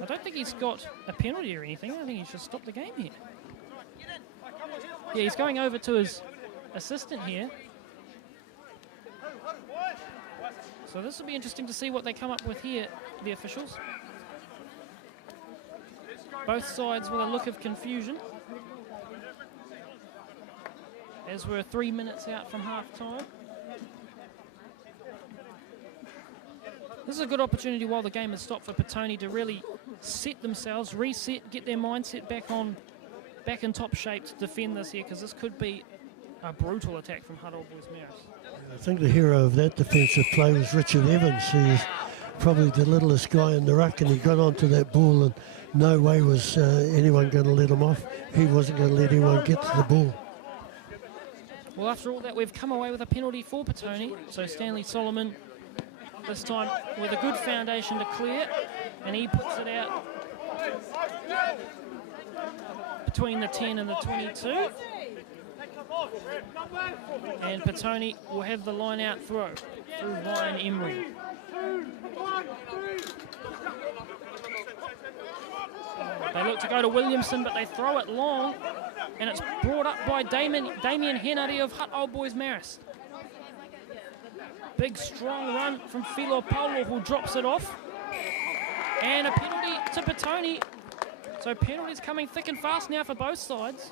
I don't think he's got a penalty or anything. I think he's just stopped the game here. Yeah, he's going over to his assistant here. So this will be interesting to see what they come up with here, the officials. Both sides with a look of confusion, as we're 3 minutes out from half time. This is a good opportunity while the game has stopped for Petone to really set themselves, reset, get their mindset back in top shape to defend this here, because this could be a brutal attack from Hutt Old Boys Marist. I think the hero of that defensive play was Richard Evans. He was probably the littlest guy in the ruck, and he got onto that ball, and no way was anyone going to let him off. He wasn't going to let anyone get to the ball. Well, after all that, we've come away with a penalty for Petone. So Stanley Solomon, this time with a good foundation to clear, and he puts it out between the 10 and the 22. And Petone will have the line-out throw through Ryan Emery. They look to go to Williamson, but they throw it long, and it's brought up by Damien Henare of Hutt Old Boys Marist. Big, strong run from Filo Paulo, who drops it off. And a penalty to Petone. So penalties coming thick and fast now for both sides,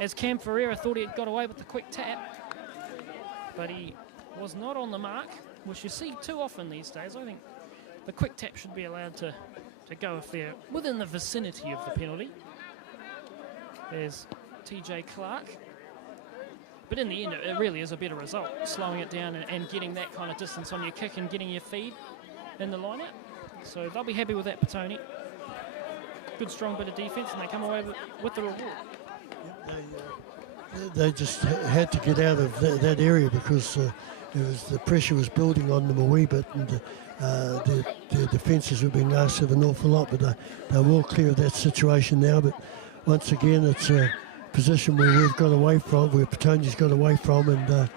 as Cam Ferreira thought he had got away with the quick tap, but he was not on the mark, which you see too often these days. I think the quick tap should be allowed to go if they're within the vicinity of the penalty. There's TJ Clark. But in the end, it really is a better result, slowing it down and getting that kind of distance on your kick and getting your feed in the line-out. So they'll be happy with that, Petone. Good, strong bit of defence, and they come away with the reward. They just had to get out of that area because the pressure was building on them a wee bit, and their defences were being asked of an awful lot, but they're well clear of that situation now. But once again, it's a position where we've got away from, where Petone's got away from, and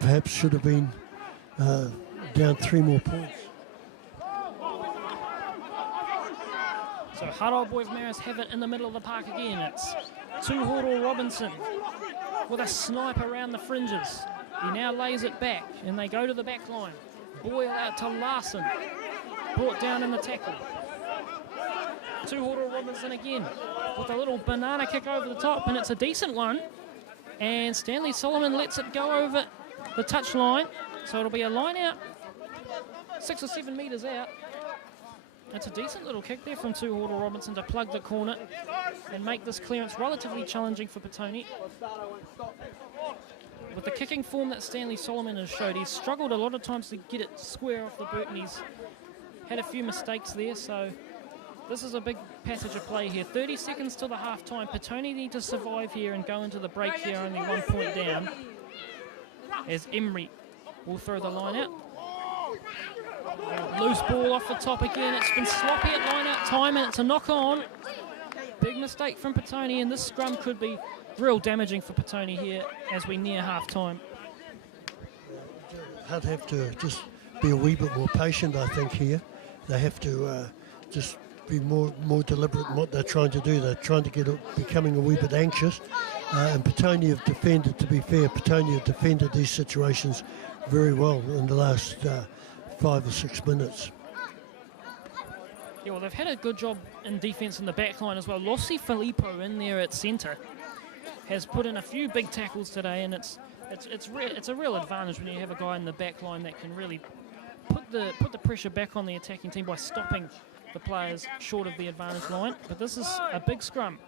perhaps should have been down 3 more points. So Hutt Old Boys Marist have it in the middle of the park again. It's Tuhoro Robinson with a snipe around the fringes. He now lays it back, and they go to the back line. Boyle out to Larson, brought down in the tackle. Tuhoro Robinson again with a little banana kick over the top, and it's a decent one. And Stanley Solomon lets it go over the touch line, so it'll be a line out, 6 or 7 metres out. It's a decent little kick there from Tuhoro Robinson to plug the corner and make this clearance relatively challenging for Petone. With the kicking form that Stanley Solomon has showed, he's struggled a lot of times to get it square off the boot, and he's had a few mistakes there, so this is a big passage of play here. 30 seconds till the half-time. Petone need to survive here and go into the break here only 1 point down, as Emery will throw the line out. Loose ball off the top again. It's been sloppy at line-out time, and it's a knock-on. Big mistake from Petone, and this scrum could be real damaging for Petone here as we near half-time. Hutt have to just be a wee bit more patient, I think, here. They have to just be more deliberate in what they're trying to do. They're trying to becoming a wee bit anxious, and Petone have defended, to be fair, Petone have defended these situations very well in the last 5 or 6 minutes. Yeah, well, they've had a good job in defence in the back line as well. Lossi Filippo in there at centre has put in a few big tackles today, and it's a real advantage when you have a guy in the back line that can really put the pressure back on the attacking team by stopping the players short of the advantage line. But this is a big scrum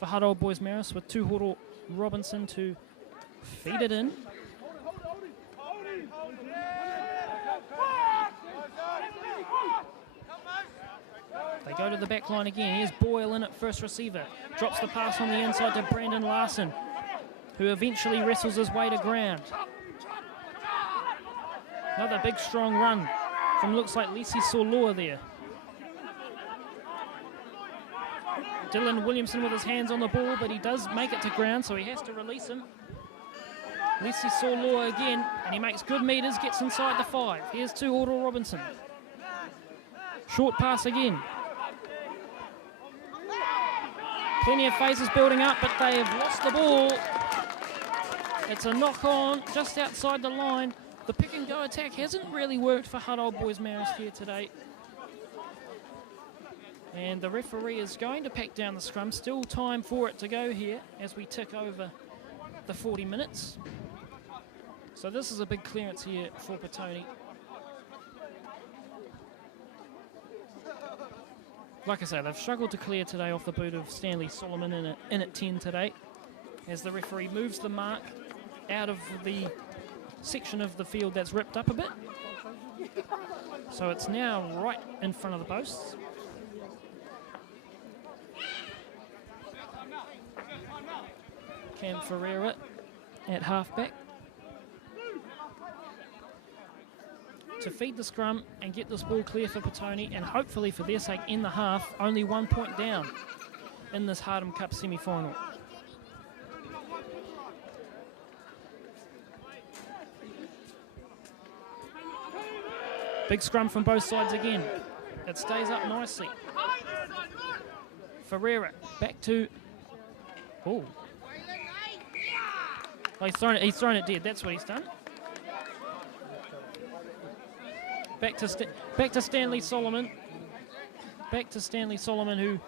for Hutt Old Boys Marist with Tuhoro Robinson to feed it in. They go to the back line again. Here's Boyle in at first receiver. Drops the pass on the inside to Brandon Larson, who eventually wrestles his way to ground. Another big strong run from, looks like, Lisi Solua there. Dylan Williamson with his hands on the ball, but he does make it to ground, so he has to release him. Lisi Solua again, and he makes good meters, gets inside the 5. Here's Tuhoro Robinson. Short pass again. Plenty of phases building up, but they have lost the ball. It's a knock-on just outside the line. The pick-and-go attack hasn't really worked for Hutt Old Boys Marist here today. And the referee is going to pack down the scrum. Still time for it to go here as we tick over the 40 minutes. So this is a big clearance here for Petone. Like I say, they've struggled to clear today off the boot of Stanley Solomon in at 10 today, as the referee moves the mark out of the section of the field that's ripped up a bit. So it's now right in front of the posts. Cam Ferreira at halfback to feed the scrum and get this ball clear for Petone, and hopefully for their sake in the half, only 1 point down in this Hardham Cup semi-final. Big scrum from both sides again. It stays up nicely. Ferreira back to... Oh. Oh, he's thrown it dead. That's what he's done. Back to Stanley Solomon. Back to Stanley Solomon, who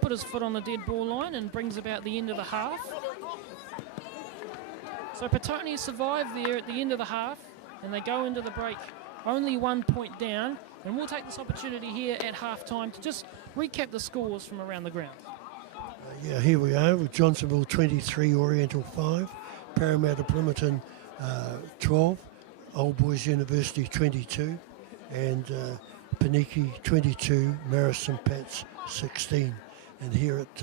put his foot on the dead ball line and brings about the end of the half. So Petone survived there at the end of the half, and they go into the break only 1 point down. And we'll take this opportunity here at half-time to just recap the scores from around the ground. Yeah, here we are with Johnsonville 23, Oriental 5, Parramatta Plimerton 12, Old Boys University 22, and Paniki 22, Marist and Pats 16. And here at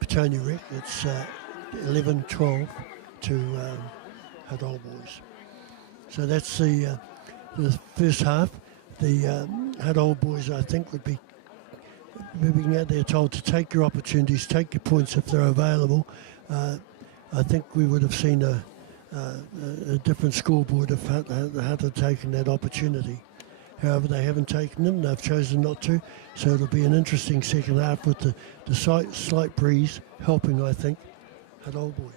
Petone Rec, it's 11-12 to Hutt Old Boys. So that's the first half. The Hutt Old Boys, I think, would be moving out there told to take your opportunities, take your points if they're available. I think we would have seen a different scoreboard if Hutt had taken that opportunity. However, they haven't taken them. They've chosen not to. So it'll be an interesting second half with the slight breeze helping, I think, Hutt Old Boys.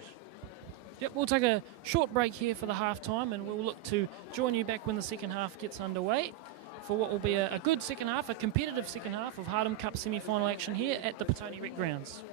Yep, we'll take a short break here for the half-time, and we'll look to join you back when the second half gets underway for what will be a good second half, a competitive second half of Hardham Cup semi-final action here at the Petone Rec grounds.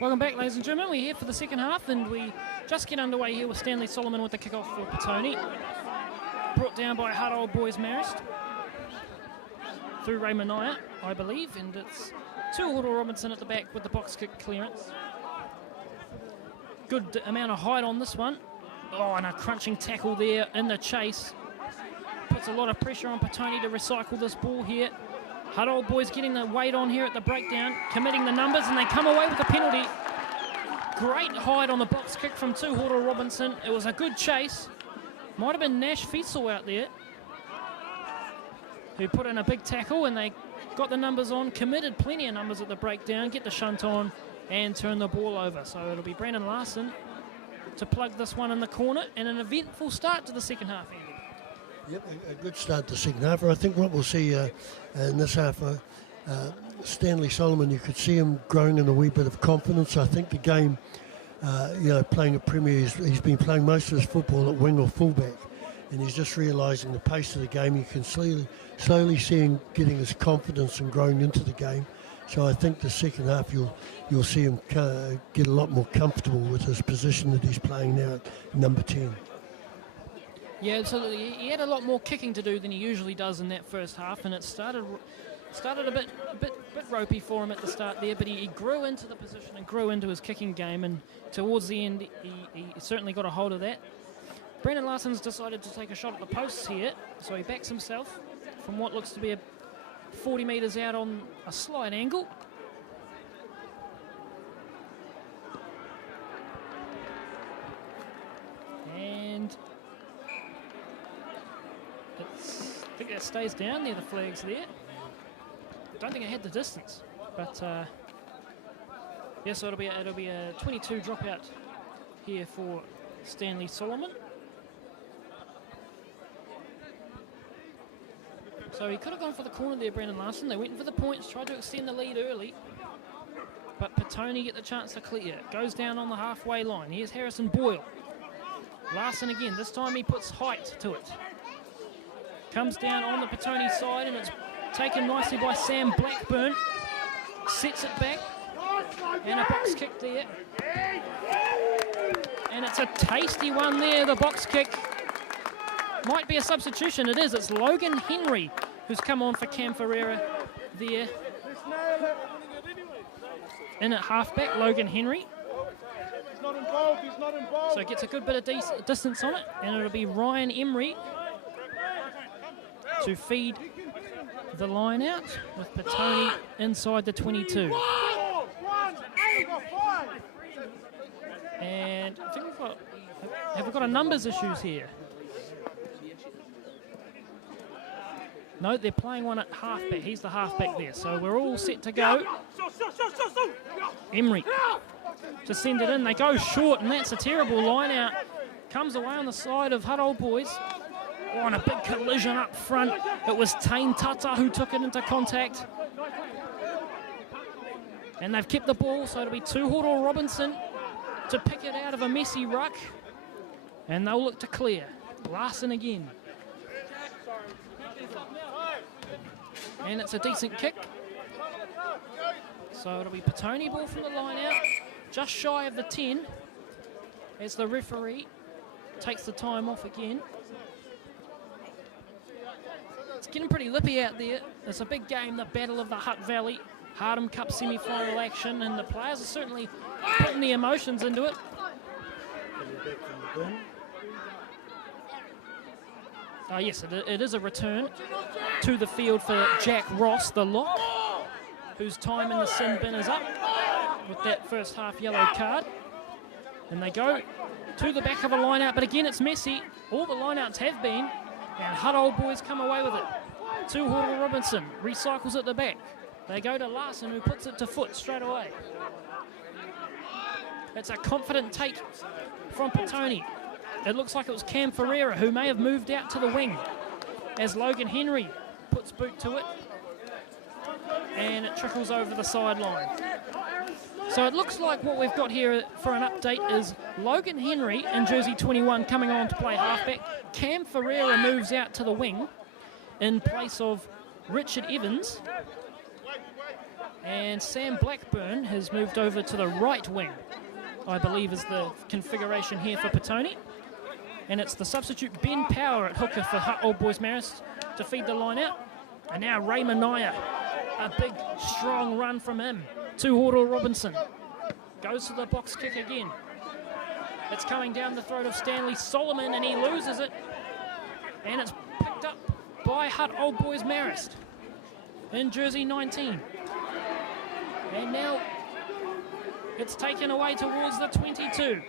Welcome back, ladies and gentlemen. We're here for the second half, and we just get underway here with Stanley Solomon with the kickoff for Petone. Brought down by Hutt Old Boys Marist through Ray Mania, I believe, and it's Tuahoro Robinson at the back with the box kick clearance. Good amount of height on this one. Oh, and a crunching tackle there in the chase. Puts a lot of pressure on Petone to recycle this ball here. Hutt Old Boys getting the weight on here at the breakdown, committing the numbers, and they come away with the penalty. Great height on the box kick from Tuahoro Robinson. It was a good chase. Might have been Nash Fiesel out there who put in a big tackle, and they got the numbers on, committed plenty of numbers at the breakdown, get the shunt on, and turn the ball over. So it'll be Brandon Larson to plug this one in the corner, and an eventful start to the second half, Andy. Yep, a good start to the second half. I think what we'll see in this half, Stanley Solomon, you could see him growing in a wee bit of confidence. I think the game, playing at Premier, he's been playing most of his football at wing or fullback, and he's just realising the pace of the game. You can slowly see him getting his confidence and growing into the game. So I think the second half you'll see him get a lot more comfortable with his position that he's playing now at number 10. Yeah, absolutely. He had a lot more kicking to do than he usually does in that first half, and it started a bit ropey for him at the start there, but he grew into the position and grew into his kicking game, and towards the end he certainly got a hold of that. Brandon Larson's decided to take a shot at the posts here, so he backs himself from what looks to be 40 metres out on a slight angle. And I think that stays down near the flags there. Don't think I had the distance, but so it'll be a 22 dropout here for Stanley Solomon. So he could have gone for the corner there, Brandon Larson. They went in for the points, tried to extend the lead early, but Petone get the chance to clear. Goes down on the halfway line. Here's Harrison Boyle. Larson again. This time he puts height to it. Comes down on the Petone side, and it's taken nicely by Sam Blackburn. Sets it back, and a box kick there. And it's a tasty one there, the box kick. Might be a substitution. It is. It's Logan Henry who's come on for Cam Ferreira there. In at halfback, Logan Henry. He's not involved. So it gets a good bit of distance on it, and it'll be Ryan Emery to feed the line out with Petone inside the 22. And I think have we got a numbers issues here? No, they're playing one at halfback. He's the halfback there. So we're all set to go. Emery to send it in. They go short, and that's a terrible line out. Comes away on the side of Hutt Old Boys. Oh, and a big collision up front. It was Tain Tata who took it into contact. And they've kept the ball, so it'll be Tuahoro Robinson to pick it out of a messy ruck. And they'll look to clear. Larson again. And it's a decent kick. So it'll be Petone ball from the line out. Just shy of the 10. As the referee takes the time off again. It's getting pretty lippy out there. It's a big game, the Battle of the Hutt Valley. Hardham Cup semi-final action, and the players are certainly putting the emotions into it. Yes, it is a return to the field for Jack Ross, the lock, whose time in the sin bin is up with that first half yellow card. And they go to the back of a line-out, but again, it's messy. All the line-outs have been, and Hutt Old Boys come away with it. Tuahoro Robinson recycles at the back. They go to Larson, who puts it to foot straight away. It's a confident take from Petone. It looks like it was Cam Ferreira who may have moved out to the wing as Logan Henry puts boot to it, and it trickles over the sideline. So it looks like what we've got here for an update is Logan Henry in jersey 21 coming on to play halfback. Cam Ferreira moves out to the wing in place of Richard Evans, and Sam Blackburn has moved over to the right wing, I believe is the configuration here for Petone. And it's the substitute Ben Power at hooker for Hutt Old Boys Marist to feed the line out. And now Ray Manaya, a big strong run from him to Hordor Robinson. Goes to the box kick again. It's coming down the throat of Stanley Solomon and he loses it. And it's picked up by Hutt Old Boys Marist in jersey 19. And now it's taken away towards the 22.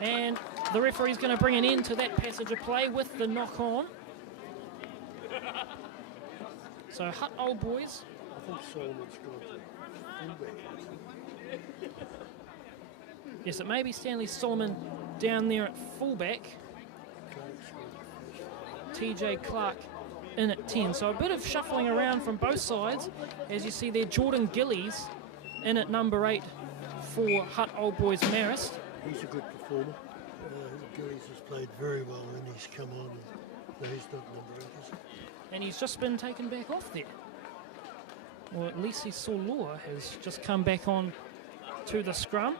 And the referee's going to bring an end to that passage of play with the knock on. So Hutt Old Boys. I think Solomon's gone to fullback. Yes, it may be Stanley Solomon down there at fullback. TJ Clark in at 10. So a bit of shuffling around from both sides. As you see there, Jordan Gillies in at number 8 for Hutt Old Boys Marist. He's a good performer. Gillies has played very well when he's come on. No, he's not number 8, is he? And he's just been taken back off there. Or at least he saw Law has just come back on to the scrum.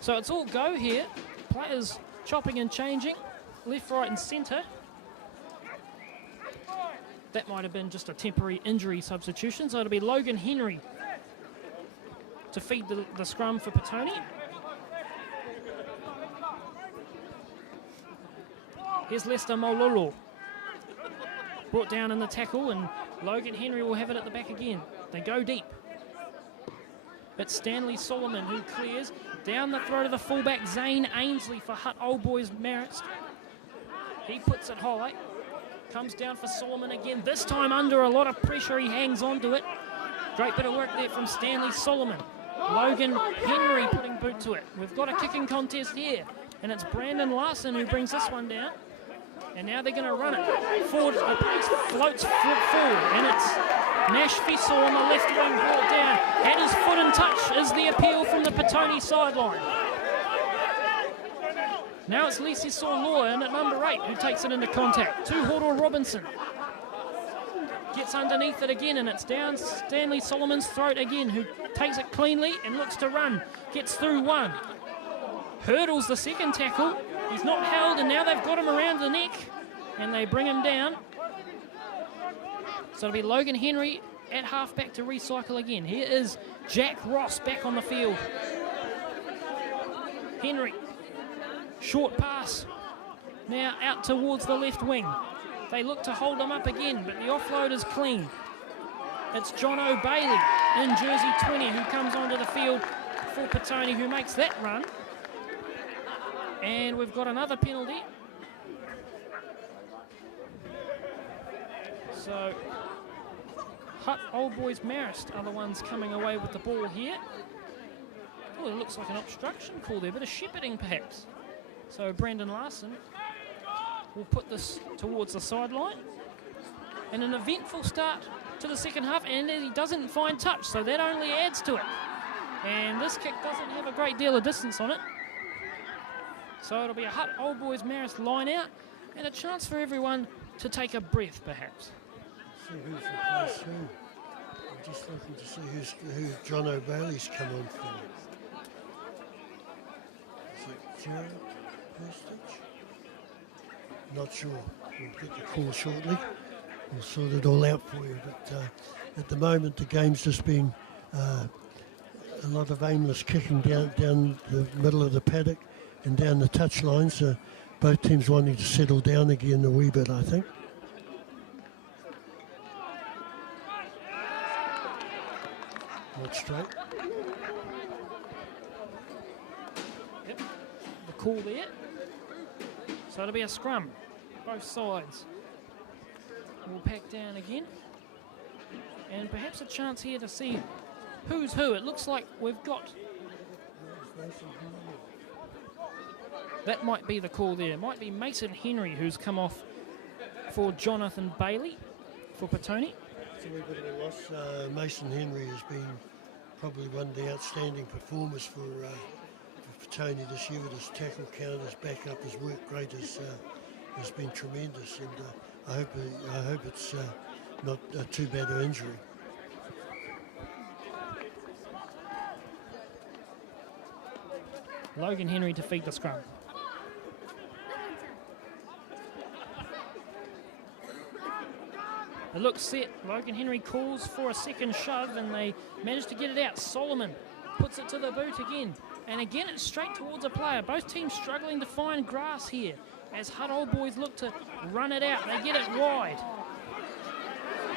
So it's all go here. Players chopping and changing, left, right and centre. That might have been just a temporary injury substitution. So it'll be Logan Henry to feed the scrum for Petone. Here's Lester Mololo. Brought down in the tackle, and Logan Henry will have it at the back again. They go deep. It's Stanley Solomon who clears down the throat of the fullback, Zane Ainsley for Hutt Old Boys Marist. He puts it high. Comes down for Solomon again. This time under a lot of pressure, he hangs on to it. Great bit of work there from Stanley Solomon. Logan Henry putting boot to it. We've got a kicking contest here, and it's Brandon Larson who brings this one down. And now they're going to run it forward. The pace floats forward, and it's Nash Fessel on the left wing brought down. At his foot in touch is the appeal from the Petone sideline. Now it's Lisi Saw in at number 8 who takes it into contact. To Hordor Robinson. Gets underneath it again, and it's down Stanley Solomon's throat again, who takes it cleanly and looks to run. Gets through one. Hurdles the second tackle. He's not held, and now they've got him around the neck, and they bring him down. So it'll be Logan Henry at halfback to recycle again. Here is Jack Ross back on the field. Henry, short pass. Now out towards the left wing. They look to hold him up again, but the offload is clean. It's John O'Bailey in jersey 20 who comes onto the field for Petone, who makes that run. And we've got another penalty. So Hutt Old Boys Marist are the ones coming away with the ball here. Oh, it looks like an obstruction call there, a bit of shepherding perhaps. So Brandon Larson will put this towards the sideline. And an eventful start to the second half, and he doesn't find touch, so that only adds to it. And this kick doesn't have a great deal of distance on it. So it'll be a Hutt Old Boys Marist line out, and a chance for everyone to take a breath, perhaps. See who's replaced who. I'm just looking to see who John O'Bailey's come on for. Is it Gerald Postage? Not sure. We'll get the call shortly. We'll sort it all out for you. But at the moment, the game's just been a lot of aimless kicking down the middle of the paddock and down the touchline. So both teams wanting to settle down again a wee bit, I think. Not straight. Yep, the call there. So it'll be a scrum, both sides. We'll pack down again. And perhaps a chance here to see who's who. It looks like we've got That might be the call there. It might be Mason Henry who's come off for Jonathan Bailey for Petone. It's a wee bit of a loss. Mason Henry has been probably one of the outstanding performers for Petone this year with his tackle count, his backup, his work rate has been tremendous, and I hope it's not too bad an injury. Logan Henry to feed the scrum. It looks set. Logan Henry calls for a second shove and they manage to get it out. Solomon puts it to the boot again. And again it's straight towards a player. Both teams struggling to find grass here as Hutt Old Boys look to run it out. They get it wide.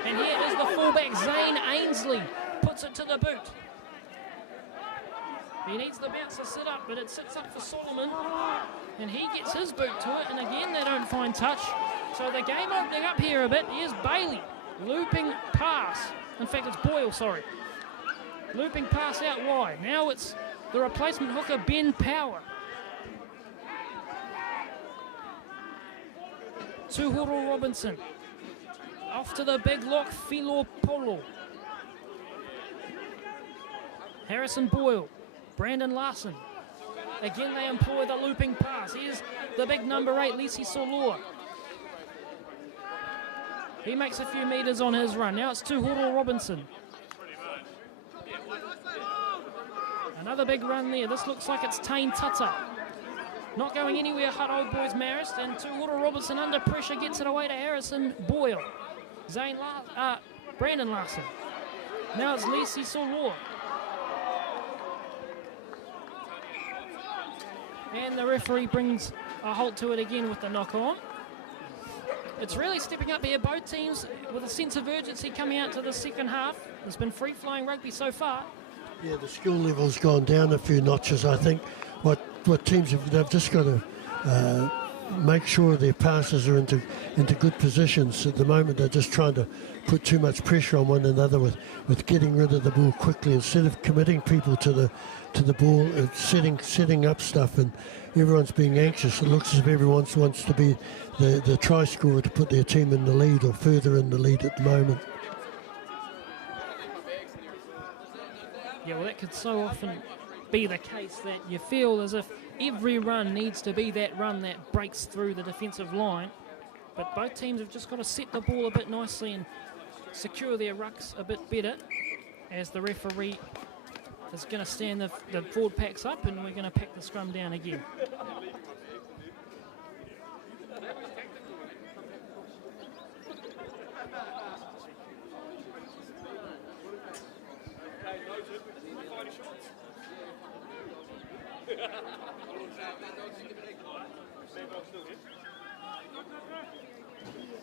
And here is the fullback Zane Ainsley. Puts it to the boot. He needs the bounce to sit up, but it sits up for Solomon. And he gets his boot to it, and again they don't find touch. So the game opening up here a bit. Here's Bailey. Looping pass. In fact, it's Boyle, sorry. Looping pass out wide. Now it's the replacement hooker, Ben Power. Tuhoro Robinson. Off to the big lock, Philo Polo. Harrison Boyle. Brandon Larson. Again, they employ the looping pass. Here's the big number 8, Lisi Solua. He makes a few metres on his run. Now it's Tuhoro Robinson. Another big run there. This looks like it's Tane Tata. Not going anywhere, Hutt Old Boys Marist. And Tuhoro Robinson under pressure gets it away to Harrison Boyle. Brandon Larson. Now it's Lisi Solua. And the referee brings a halt to it again with the knock on. It's really stepping up here. Both teams with a sense of urgency coming out to the second half. There's been free-flowing rugby so far. Yeah, the skill level's gone down a few notches, I think. What teams have, they've just got to make sure their passes are into good positions. At the moment, they're just trying to put too much pressure on one another with getting rid of the ball quickly instead of committing people to the ball and setting up stuff, and everyone's being anxious. It looks as if everyone wants to be the try scorer to put their team in the lead or further in the lead at the moment. Yeah, well, that could so often be the case that you feel as if every run needs to be that run that breaks through the defensive line. But both teams have just got to set the ball a bit nicely and secure their rucks a bit better as the referee is going to stand the forward packs up, and we're going to pack the scrum down again.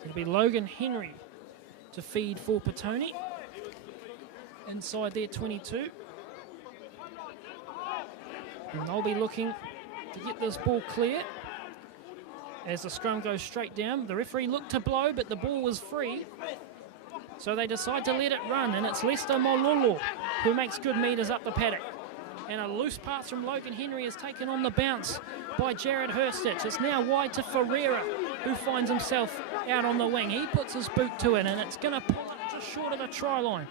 It'll be Logan Henry to feed for Petone inside their 22. And they'll be looking to get this ball clear as the scrum goes straight down. The referee looked to blow, but the ball was free. So they decide to let it run, and it's Lester Mololo who makes good metres up the paddock. And a loose pass from Logan Henry is taken on the bounce by Jared Hurstich. It's now wide to Ferreira, who finds himself out on the wing. He puts his boot to it, and it's going to pull it just short of the try line.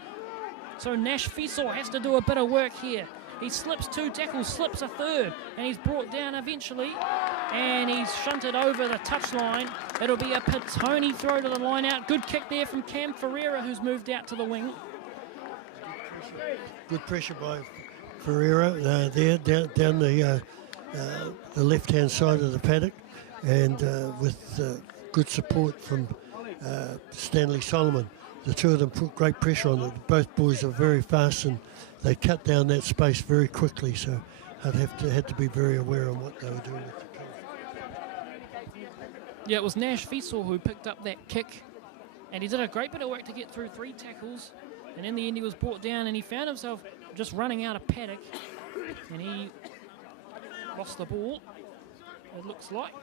So Nash Fiesel has to do a bit of work here. He slips 2 tackles, slips a third, and he's brought down eventually. And he's shunted over the touchline. It'll be a Petone throw to the line out. Good kick there from Cam Ferreira, who's moved out to the wing. Good pressure by Ferreira there down the left-hand side of the paddock, and with good support from Stanley Solomon. The two of them put great pressure on it. Both boys are very fast, and they cut down that space very quickly, so I'd had to be very aware of what they were doing with the kick. Yeah, it was Nash Fiesel who picked up that kick, and he did a great bit of work to get through 3 tackles, and in the end he was brought down, and he found himself just running out of paddock, and he lost the ball, it looks like,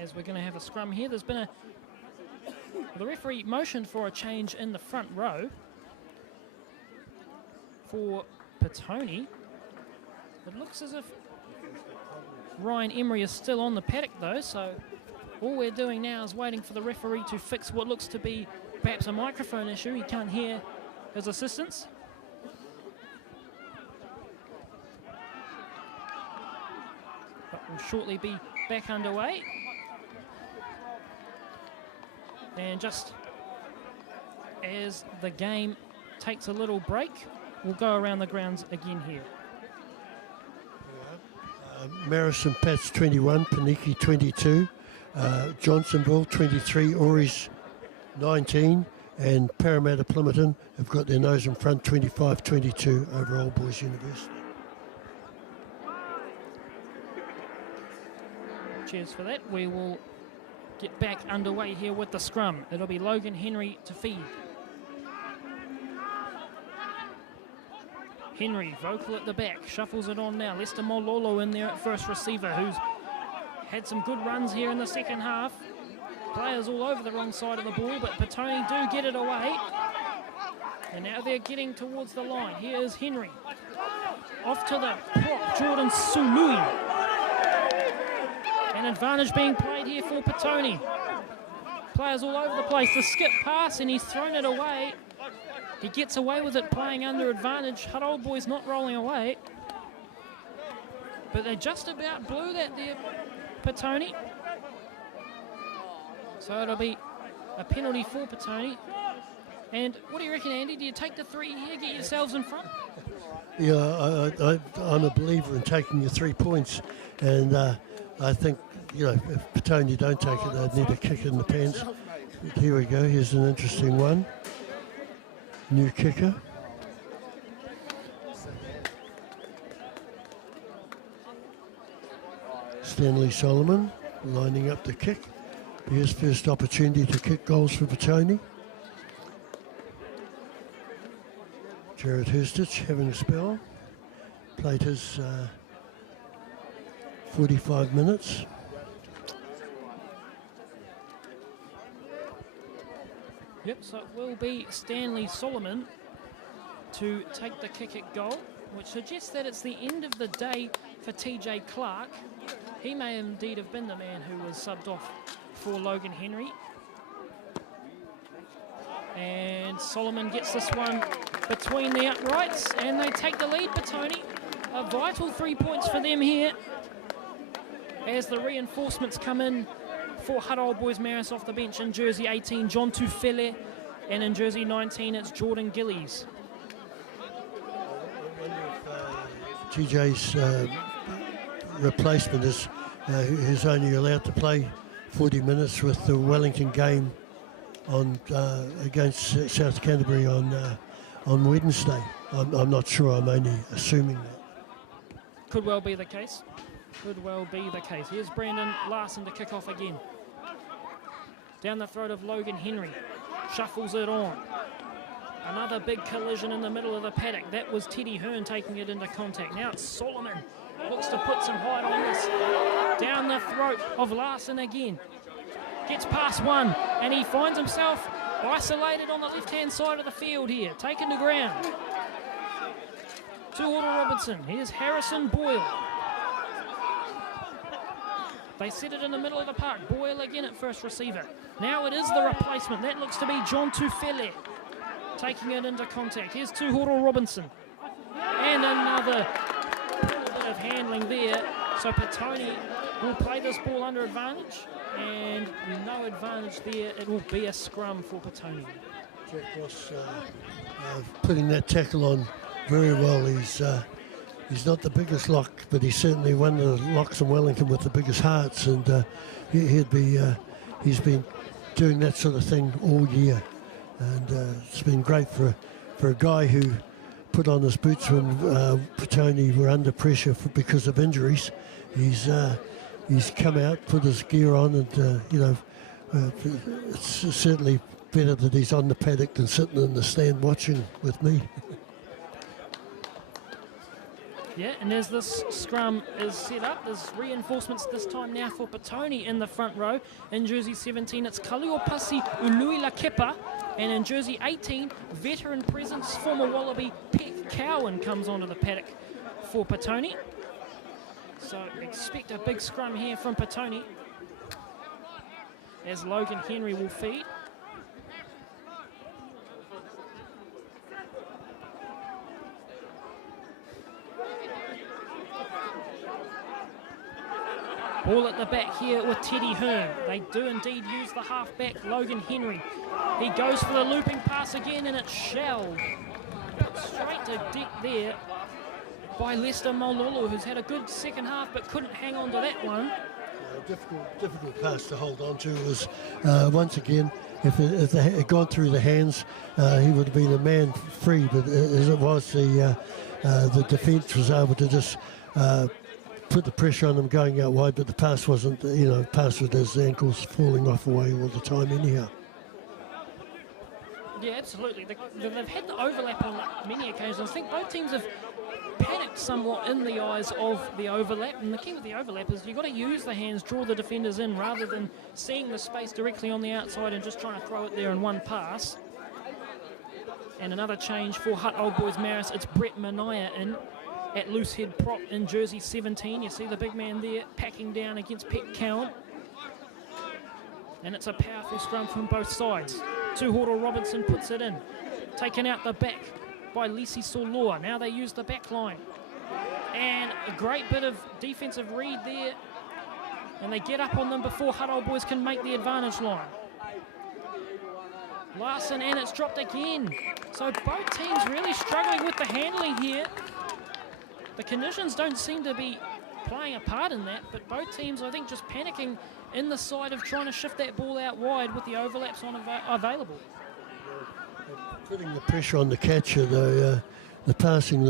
as we're going to have a scrum here. There's been the referee motioned for a change in the front row for Petone. It looks as if Ryan Emery is still on the paddock though, so all we're doing now is waiting for the referee to fix what looks to be perhaps a microphone issue. He can't hear his assistants. But we'll shortly be back underway. And just as the game takes a little break, we'll go around the grounds again here. Marist and Pats 21, Paniki 22, Johnsonville 23, Ories 19, and Parramatta Plymoughton have got their nose in front 25-22 over Old Boys University. Cheers for that. We will get back underway here with the scrum. It'll be Logan Henry to feed. Henry, vocal at the back, shuffles it on now. Lester Mololo in there at first receiver, who's had some good runs here in the second half. Players all over the wrong side of the ball, but Petone do get it away. And now they're getting towards the line. Here is Henry. Off to the prop, Jordan Sului. An advantage being played here for Petone. Players all over the place. The skip pass, and he's thrown it away. He gets away with it playing under advantage. Hutt Old Boys not rolling away. But they just about blew that there, Petone. So it'll be a penalty for Petone. And what do you reckon, Andy? Do you take the 3 here, get yourselves in front? Yeah, I'm a believer in taking your 3 points. And I think, you know, if Petone don't take it, they'd need a kick in the pants. But here we go. Here's an interesting one. New kicker. Stanley Solomon lining up the kick. His first opportunity to kick goals for Petone. Jared Hurstich having a spell. Played his 45 minutes. Yep, so it will be Stanley Solomon to take the kick at goal, which suggests that it's the end of the day for TJ Clark. He may indeed have been the man who was subbed off for Logan Henry. And Solomon gets this one between the uprights, and they take the lead, Petone. A vital 3 points for them here as the reinforcements come in for Hutt Old Boys Marist off the bench. In jersey 18, John Tufele, and in jersey 19, it's Jordan Gillies. I wonder if TJ's replacement is only allowed to play 40 minutes with the Wellington game on against South Canterbury on Wednesday. I'm not sure. I'm only assuming that. Could well be the case. Could well be the case. Here's Brandon Larson to kick off again. Down the throat of Logan Henry. Shuffles it on. Another big collision in the middle of the paddock. That was Teddy Hearn taking it into contact. Now it's Solomon. Looks to put some height on this. Down the throat of Larson again. Gets past one, and he finds himself isolated on the left-hand side of the field here. Taken to ground. To Order Robinson. Here's Harrison Boyle. They set it in the middle of the park. Boyle again at first receiver. Now it is the replacement. That looks to be John Tufele taking it into contact. Here's Tuhoro Robinson. And another bit of handling there. So Petone will play this ball under advantage. And no advantage there. It will be a scrum for Petone. Jack Ross putting that tackle on very well. He's not the biggest lock, but he's certainly one of the locks in Wellington with the biggest hearts, and he's been doing that sort of thing all year, and it's been great for a guy who put on his boots when Petone were under pressure because of injuries. He's come out, put his gear on, and it's certainly better that he's on the paddock than sitting in the stand watching with me. Yeah, and as this scrum is set up, there's reinforcements this time now for Petone in the front row. In jersey 17, it's Kaliopasi Uluila-Kepa. And in jersey 18, veteran presence, former Wallaby Peck Cowan comes onto the paddock for Petone. So expect a big scrum here from Petone, as Logan Henry will feed. Ball at the back here with Teddy Hearn. They do indeed use the half-back, Logan Henry. He goes for the looping pass again, and it's shelled. Put straight to deck there by Lester Mololo, who's had a good second half but couldn't hang on to that one. Difficult pass to hold on to. It was, once again, if it had gone through the hands, he would have been a man free, but as it was, the defence was able to just put the pressure on them going out wide, but the pass wasn't, pass with his ankles falling off away all the time anyhow. Yeah, absolutely. They've had the overlap on many occasions. I think both teams have panicked somewhat in the eyes of the overlap, and the key with the overlap is you've got to use the hands, draw the defenders in, rather than seeing the space directly on the outside and just trying to throw it there in one pass. And another change for Hutt Old Boys Marist. It's Brett Mania in at loose head prop in jersey 17. You see the big man there packing down against Pet Cowan. And it's a powerful scrum from both sides. Tuhoro Robinson puts it in. Taken out the back by Lisi Soloa. Now they use the back line. And a great bit of defensive read there. And they get up on them before Hutt Old Boys can make the advantage line. Larson, and it's dropped again. So both teams really struggling with the handling here. The conditions don't seem to be playing a part in that, but both teams, I think, just panicking in the side of trying to shift that ball out wide with the overlaps on available. Putting the pressure on the catcher, the passing,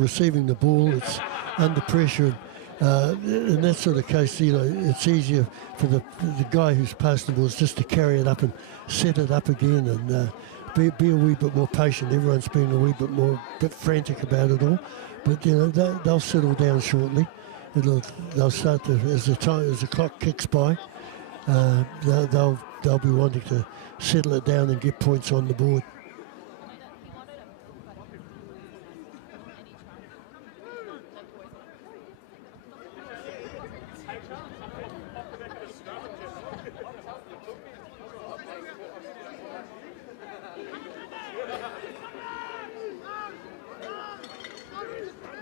receiving the ball, it's under pressure. In that sort of case, it's easier for the guy who's passed the balls just to carry it up and set it up again, and be a wee bit more patient. Everyone's been a wee bit frantic about it all, but they'll settle down shortly. They'll start to, as the clock kicks by, they'll be wanting to settle it down and get points on the board.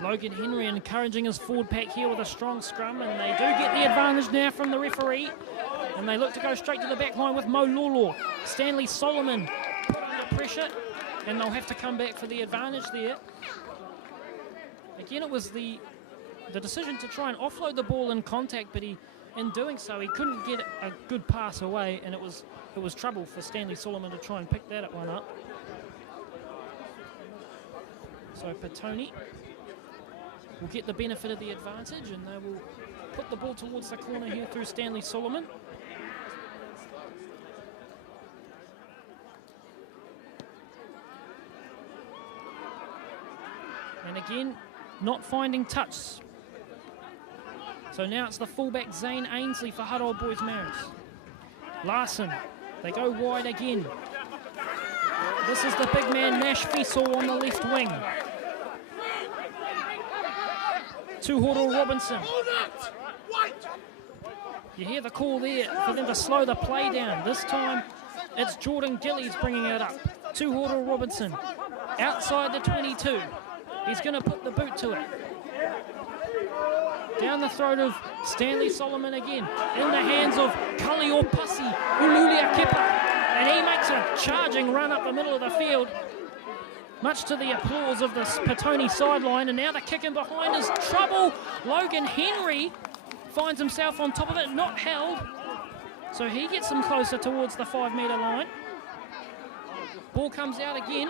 Logan Henry encouraging his forward pack here with a strong scrum, and they do get the advantage now from the referee, and they look to go straight to the back line with Mo Lolo. Stanley Solomon put under pressure, and they'll have to come back for the advantage there. Again, it was the decision to try and offload the ball in contact, but in doing so he couldn't get a good pass away, and it was trouble for Stanley Solomon to try and pick that one up. So Petone will get the benefit of the advantage, and they will put the ball towards the corner here through Stanley Solomon. And again, not finding touch. So now it's the fullback Zane Ainsley for Hutt Old Boys Marist. Larson, they go wide again. This is the big man Nash Fiesel on the left wing. Tuhoro Robinson. You hear the call there for them to slow the play down. This time it's Jordan Gillies bringing it up. Tuhoro Robinson outside the 22. He's going to put the boot to it. Down the throat of Stanley Solomon again. In the hands of Kaliopasi Ululia Kepa. And he makes a charging run up the middle of the field, much to the applause of the Petone sideline. And now the kick in behind is trouble. Logan Henry finds himself on top of it, not held. So he gets them closer towards the 5 metre line. Ball comes out again.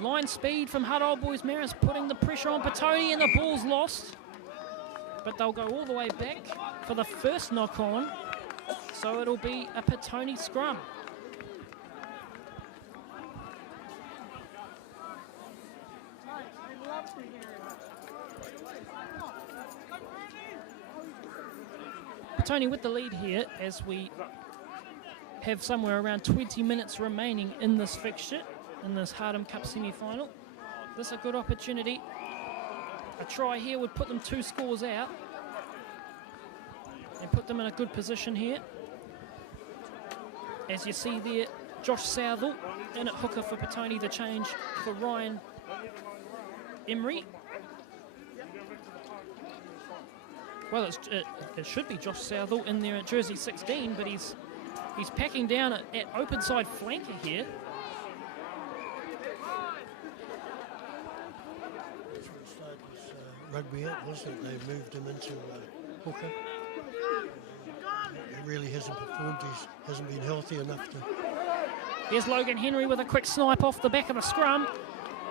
Line speed from Hutt Old Boys Marist putting the pressure on Petone, and the ball's lost. But they'll go all the way back for the first knock on. So it'll be a Petone scrum. Petone with the lead here as we have somewhere around 20 minutes remaining in this fixture, in this Hardham Cup semi-final. This is a good opportunity. A try here would put them 2 scores out. and put them in a good position here. As you see there, Josh Southall in at hooker for Petone, the change for Ryan Emery. Well, it should be Josh Southall in there at jersey 16, but he's packing down at open side flanker here. That's what started his rugby out, wasn't it? They moved him into hooker. He really hasn't performed. He hasn't been healthy enough to. Here's Logan Henry with a quick snipe off the back of the scrum.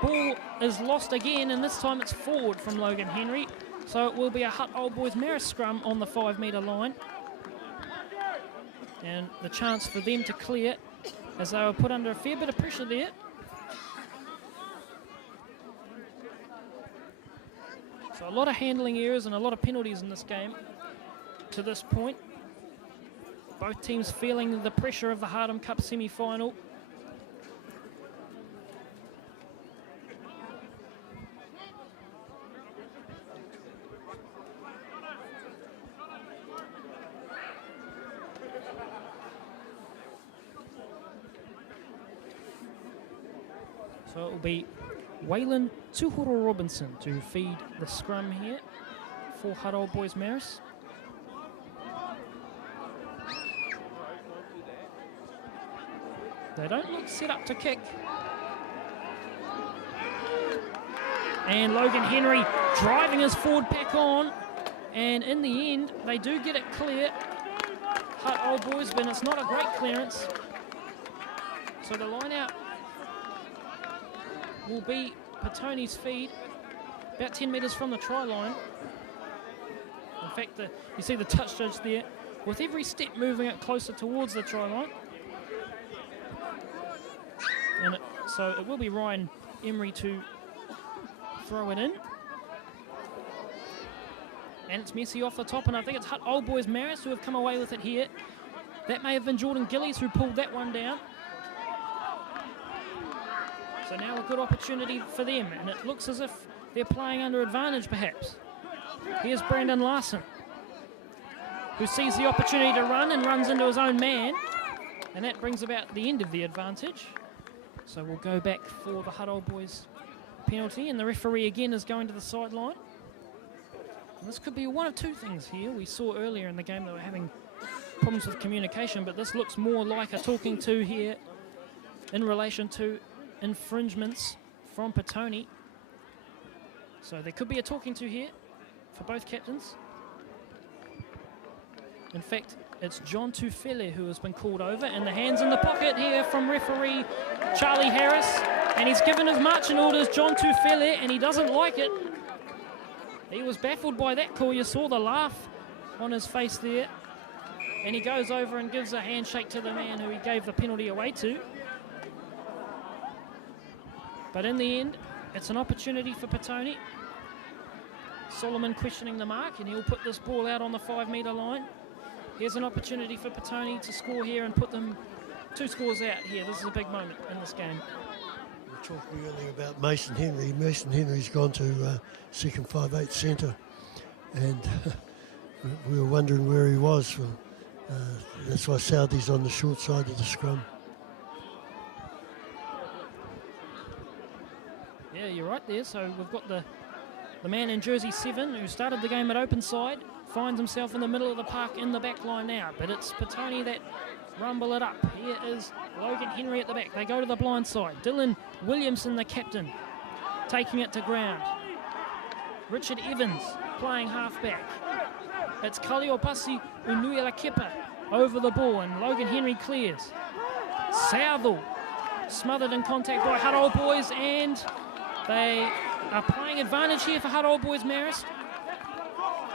Ball is lost again, and this time it's forward from Logan Henry. So it will be a Hutt Old Boys Marist scrum on the 5 metre line. And the chance for them to clear as they were put under a fair bit of pressure there. So a lot of handling errors and a lot of penalties in this game to this point. Both teams feeling the pressure of the Hardham Cup semi-final. So it will be Waylon Tuhoro Robinson to feed the scrum here for Hutt Old Boys Marist. They don't look set up to kick. And Logan Henry driving his forward pack on. And in the end, they do get it clear. Hutt Old Boys, but it's not a great clearance. So the line out will be Petone's feed, about 10 metres from the try line. In fact, you see the touch judge there, with every step moving it closer towards the try line. And so it will be Ryan Emery to throw it in. And it's messy off the top, and I think it's Hutt Old Boys Marist who have come away with it here. That may have been Jordan Gillies who pulled that one down. So now a good opportunity for them, and it looks as if they're playing under advantage perhaps. Here's Brandon Larson, who sees the opportunity to run and runs into his own man, and that brings about the end of the advantage. So we'll go back for the Hutt Old Boys penalty, and the referee again is going to the sideline. And this could be one of two things here. We saw earlier in the game they were having problems with communication, but this looks more like a talking to here in relation to infringements from Petone. So there could be a talking to here for both captains. In fact, it's John Tufele who has been called over, and the hands in the pocket here from referee Charlie Harris, and he's given his marching orders, John Tufele, and he doesn't like it. He was baffled by that call. You saw the laugh on his face there, and he goes over and gives a handshake to the man who he gave the penalty away to. But in the end, it's an opportunity for Petone. Solomon questioning the mark, and he'll put this ball out on the 5 metre line. Here's an opportunity for Petone to score here and put them 2 scores out here. This is a big moment in this game. We were talking earlier about Mason Henry. Mason Henry's gone to second 5/8 centre, and we were wondering where he was. That's why Southie's on the short side of the scrum. Yeah, you're right there. So we've got the man in jersey 7 who started the game at open side, finds himself in the middle of the park in the back line now. But it's Petone that rumble it up. Here is Logan Henry at the back. They go to the blind side. Dylan Williamson, the captain, taking it to ground. Richard Evans playing half-back. It's Kaliopasi Unuela-Kepa over the ball, and Logan Henry clears. Southall smothered in contact by Hutt Old Boys, and they are playing advantage here for Hutt Old Boys Marist.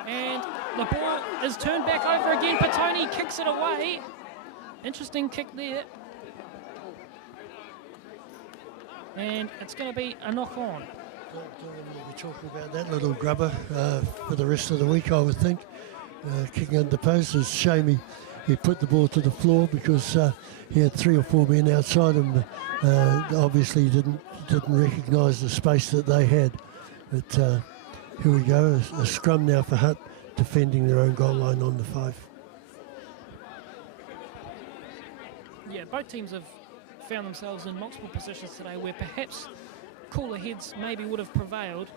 And the ball is turned back over again. Petone kicks it away. Interesting kick there. And it's going to be a knock-on. We'll be talking about that little grubber for the rest of the week, I would think. Kicking under post. It's a shame he put the ball to the floor because he had 3 or 4 men outside him. Obviously didn't recognise the space that they had. But here we go, a scrum now for Hutt, defending their own goal line on the 5. Yeah, both teams have found themselves in multiple positions today where perhaps cooler heads maybe would have prevailed.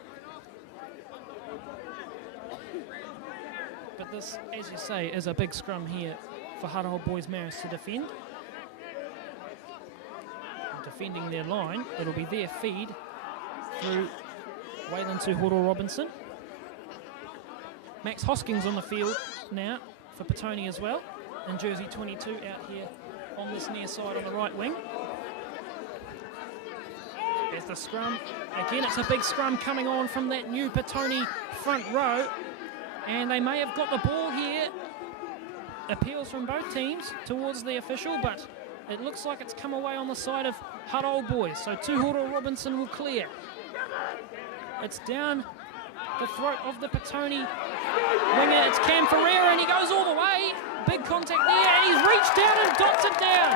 But this, as you say, is a big scrum here for Hutt Old Boys Marist to defend. And defending their line, it'll be their feed through Wayland Tuhoro Robinson. Max Hoskins on the field now for Petone as well, and jersey 22 out here on this near side on the right wing. There's the scrum. Again, it's a big scrum coming on from that new Petone front row. And they may have got the ball here. Appeals from both teams towards the official, but it looks like it's come away on the side of Hutt Old Boys. So Tuhoro Robinson will clear. It's down the throat of the Petone winger. It's Cam Ferreira, and he goes all the way. Big contact there, and he's reached down and dots it down.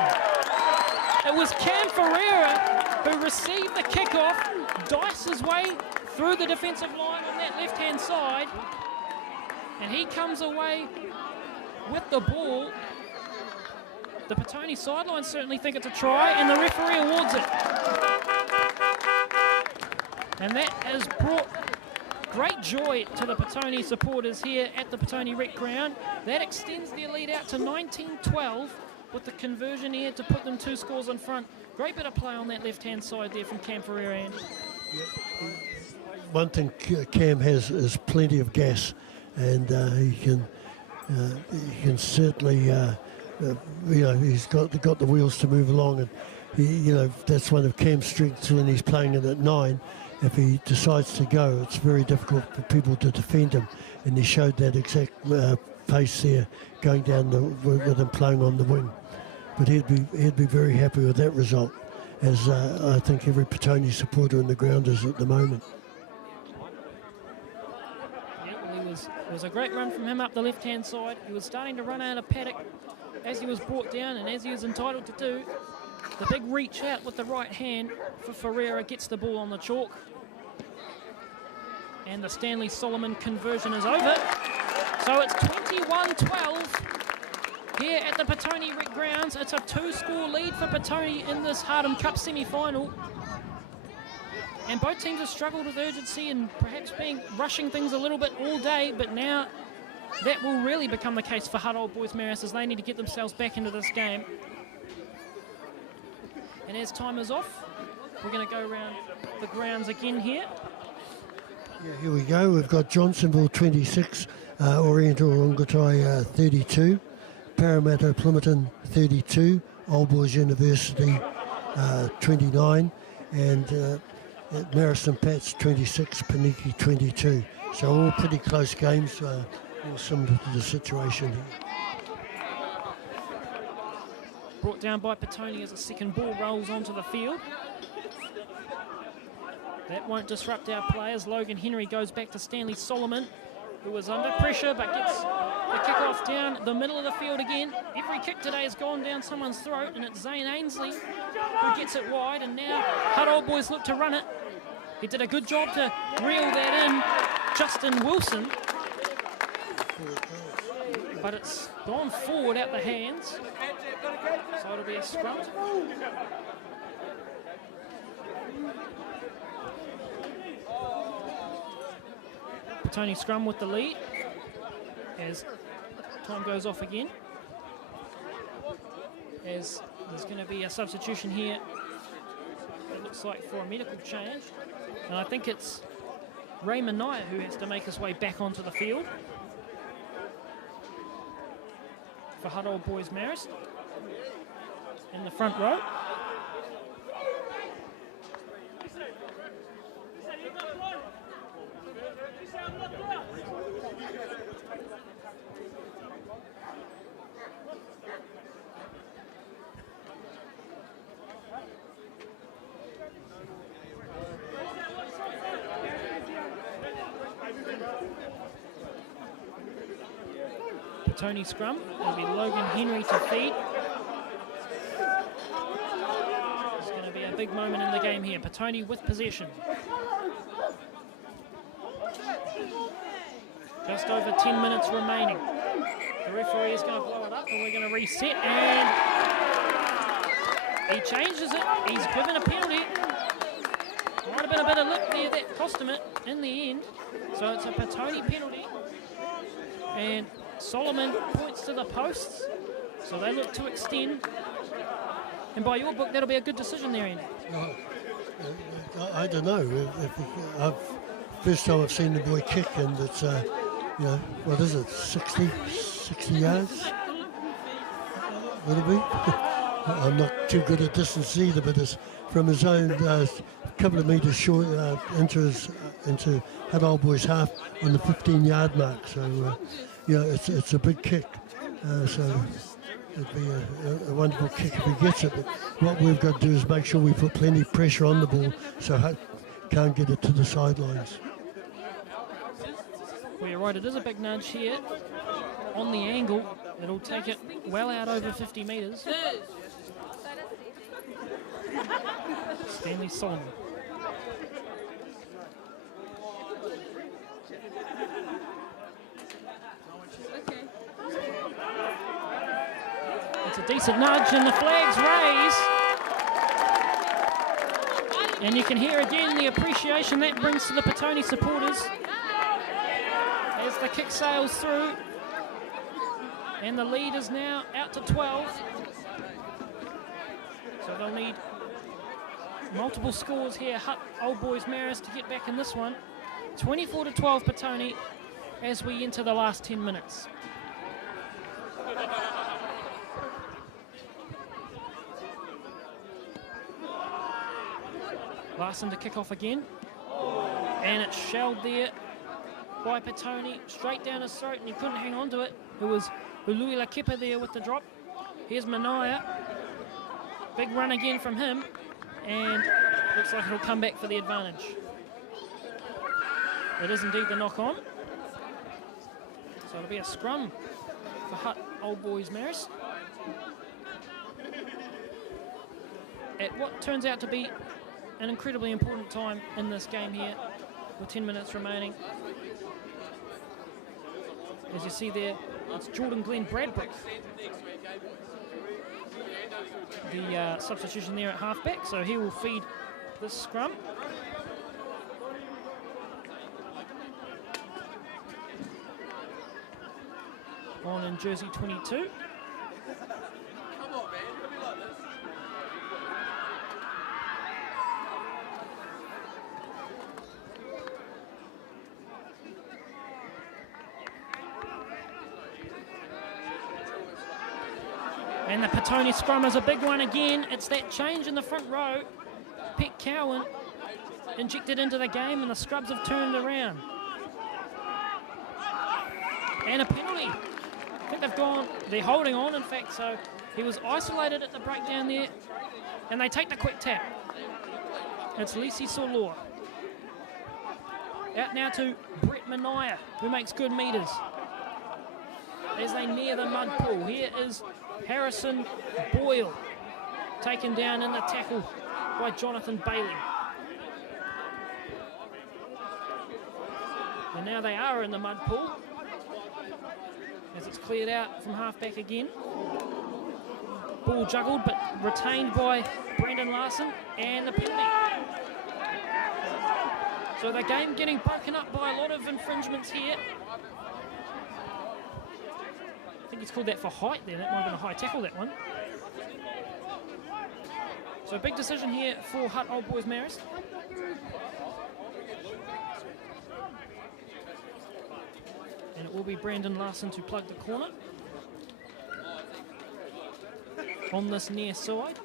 It was Cam Ferreira who received the kickoff, diced his way through the defensive line on that left-hand side, and he comes away with the ball. The Petone sidelines certainly think it's a try, and the referee awards it. And that has brought great joy to the Petone supporters here at the Petone Rec Ground. That extends their lead out to 19-12 with the conversion here to put them 2 scores in front. Great bit of play on that left-hand side there from Cam Ferreira. Andy. One thing Cam has is plenty of gas, and he can certainly, he's got the wheels to move along, and that's one of Cam's strengths when he's playing it at 9. If he decides to go, it's very difficult for people to defend him, and he showed that exact pace there, going down with him playing on the wing. But he'd be very happy with that result, as I think every Petone supporter in the ground is at the moment. Yeah, well, it was a great run from him up the left-hand side. He was starting to run out of paddock as he was brought down, and as he was entitled to do. The big reach out with the right hand for Ferreira gets the ball on the chalk. And the Stanley Solomon conversion is over. So it's 21-12 here at the Petone Rec Grounds. It's a 2-score lead for Petone in this Hardham Cup semi-final. And both teams have struggled with urgency and perhaps rushing things a little bit all day, but now that will really become the case for Hutt Old Boys Marist as they need to get themselves back into this game. And as time is off, we're going to go around the grounds again here. Yeah, here we go. We've got Johnsonville 26, Oriental Rongotai 32, Parramatta Plympton 32, Old Boys University 29, and Marist and Pats 26, Paniki 22. So all pretty close games, all similar to the situation here. Brought down by Petone as a second ball rolls onto the field. That won't disrupt our players. Logan Henry goes back to Stanley Solomon, who was under pressure but gets the kick-off down the middle of the field again. Every kick today has gone down someone's throat, and it's Zane Ainsley who gets it wide, and now Hutt Old Boys look to run it. He did a good job to reel that in, Justin Wilson. But it's gone forward out the hands. So it'll be a scrum. Petone scrum with the lead as time goes off again. As there's going to be a substitution here, it looks like, for a medical change. And I think it's Raymond Naya who has to make his way back onto the field for Hutt Old Boys Marist in the front row. Petone scrum. It'll be Logan Henry to feed. It's going to be a big moment in the game here. Petone with possession. Just over 10 minutes remaining. The referee is going to blow it up and we're going to reset, and He changes it. He's given a penalty. Might have been a bit of lip there that cost him it in the end. So it's a Petone penalty. And Solomon points to the posts. So they look to extend. And by your book, that'll be a good decision there, Andy. I don't know. First time I've seen the boy kick, and it's, what is it, 60 yards? Would it be? I'm not too good at distance either, but it's from his own couple of metres short into Hutt Old Boys half on the 15-yard mark. So, it's a big kick. So it'd be a wonderful kick if he gets it. But what we've got to do is make sure we put plenty of pressure on the ball so Hutt can't get it to the sidelines. Well, you're right, it is a big nudge here on the angle. It'll take it well out over 50 metres. Stanley Solomon. It's a decent nudge and the flag's raised. And you can hear again the appreciation that brings to the Petone supporters as the kick sails through. And the lead is now out to 12. So they'll need multiple scores here. Hutt Old Boys Marist to get back in this one. 24-12 Petone as we enter the last 10 minutes. Larson to kick off again. And it's shelled there by Petone, straight down his throat, and he couldn't hang on to it. It was Uluila Kepa there with the drop. Here's Manaya. Big run again from him, and looks like it'll come back for the advantage. It is indeed the knock-on. So it'll be a scrum for Hutt Old Boys Marist. At what turns out to be an incredibly important time in this game here, with 10 minutes remaining. As you see there, it's Jordan Glenn Bradbrook. The substitution there at halfback, so he will feed this scrum. On in jersey 22. And the Petone scrum is a big one again. It's that change in the front row. Pete Cowan injected into the game, and the Scrubs have turned around. And a penalty. I think they're holding on, in fact, so he was isolated at the breakdown there, and they take the quick tap. It's Lisi Solor. Out now to Brett Manaya, who makes good metres as they near the mud pool. Here is Harrison Boyle, taken down in the tackle by Jonathan Bailey. And now they are in the mud pool as it's cleared out from halfback again. Ball juggled but retained by Brendan Larson, and the penalty. So the game getting broken up by a lot of infringements here. I think he's called that for height there. That might have been a high tackle, that one. So a big decision here for Hutt Old Boys Marist. And it will be Brandon Larson to plug the corner on this near side.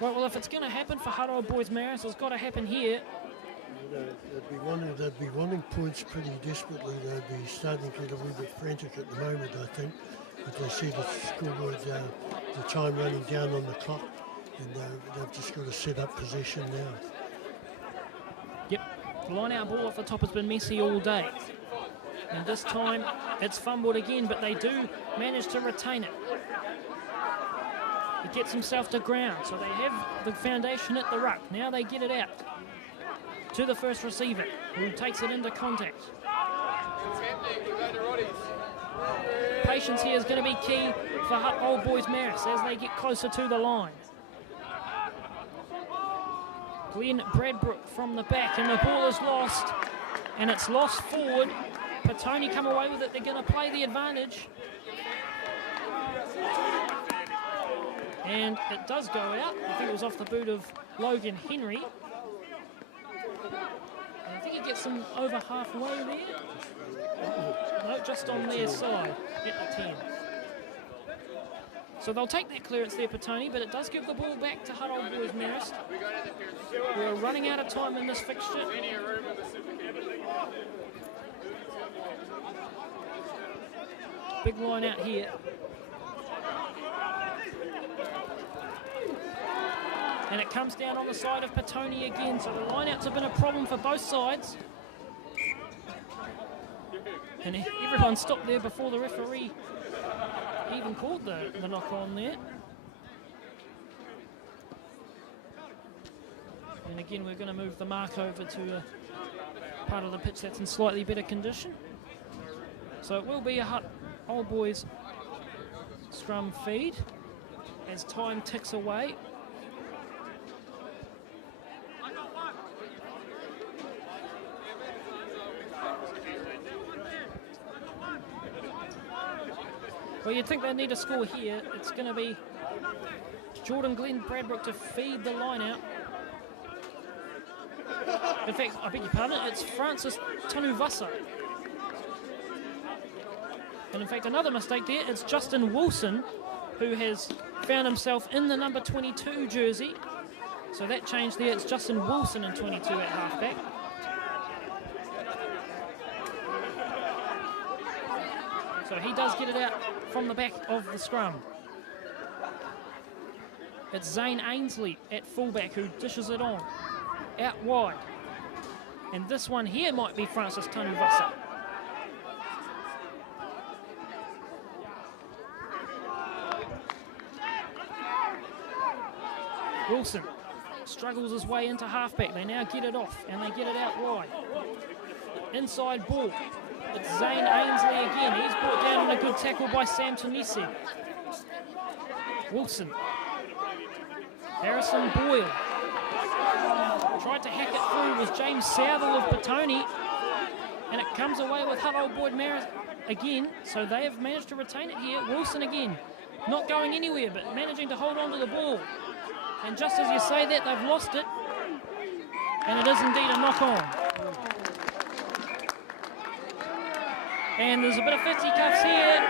Right, well, if it's going to happen for Hutt Old Boys Marist, it's got to happen here. They'd be wanting points pretty desperately. They'd be starting to get a little bit frantic at the moment, I think. But they see the scoreboard, the time running down on the clock, and they've just got to set up possession now. Yep, the line-out ball off the top has been messy all day. And this time it's fumbled again, but they do manage to retain it. He gets himself to ground, so they have the foundation at the ruck. Now they get it out to the first receiver, who takes it into contact. Patience here is going to be key for Hutt Old Boys Marist as they get closer to the line. Glenn Bradbrook from the back, and the ball is lost, and it's lost forward. Petone come away with it. They're going to play the advantage. And it does go out. I think it was off the boot of Logan Henry. And I think he gets them over halfway there. No, just on their side at the 10. So they'll take that clearance there, Petone, but it does give the ball back to Hutt Old Boys Marist. We're running out of time in this fixture. Big line out here. And it comes down on the side of Petone again, so the line-outs have been a problem for both sides. And everyone stopped there before the referee even called the knock-on there. And again, we're going to move the mark over to a part of the pitch that's in slightly better condition. So it will be a Hutt Old Boys scrum feed as time ticks away. Well, you'd think they need a score here. It's going to be Jordan Glenn Bradbrook to feed the line out. In fact, I beg your pardon, it's Francis Tanuvasa. And in fact, another mistake there, it's Justin Wilson, who has found himself in the number 22 jersey. So that change there, it's Justin Wilson in 22 at halfback. So he does get it out from the back of the scrum. It's Zane Ainsley at fullback who dishes it on. Out wide. And this one here might be Francis Tanuvasa. Wilson struggles his way into halfback. They now get it off and they get it out wide. Inside ball. It's Zane Ainsley again. He's brought down on a good tackle by Sam Tunisi. Wilson. Harrison Boyle. Tried to hack it through was James Southall of Petone. And it comes away with Hutt Old Boys Marist again. So they have managed to retain it here. Wilson again. Not going anywhere, but managing to hold on to the ball. And just as you say that, they've lost it. And it is indeed a knock-on. And there's a bit of fisticuffs here.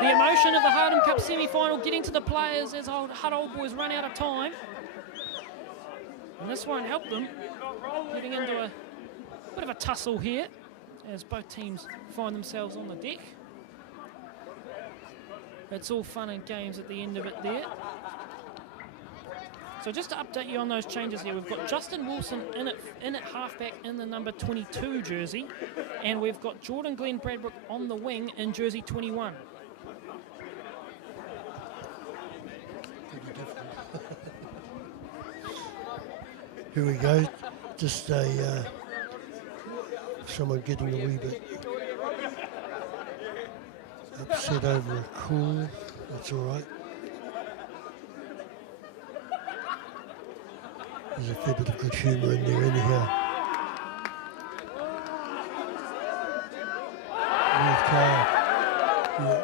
The emotion of the Hardham Cup semi-final getting to the players as Hutt Old Boys run out of time. And this won't help them. Getting into a bit of a tussle here as both teams find themselves on the deck. It's all fun and games at the end of it there. So just to update you on those changes here, we've got Justin Wilson in at halfback in the number 22 jersey, and we've got Jordan Glenn Bradbrook on the wing in jersey 21. Here we go. Just someone getting a wee bit upset over a call. That's all right. There's a fair bit of good humour in there anyhow. Yeah.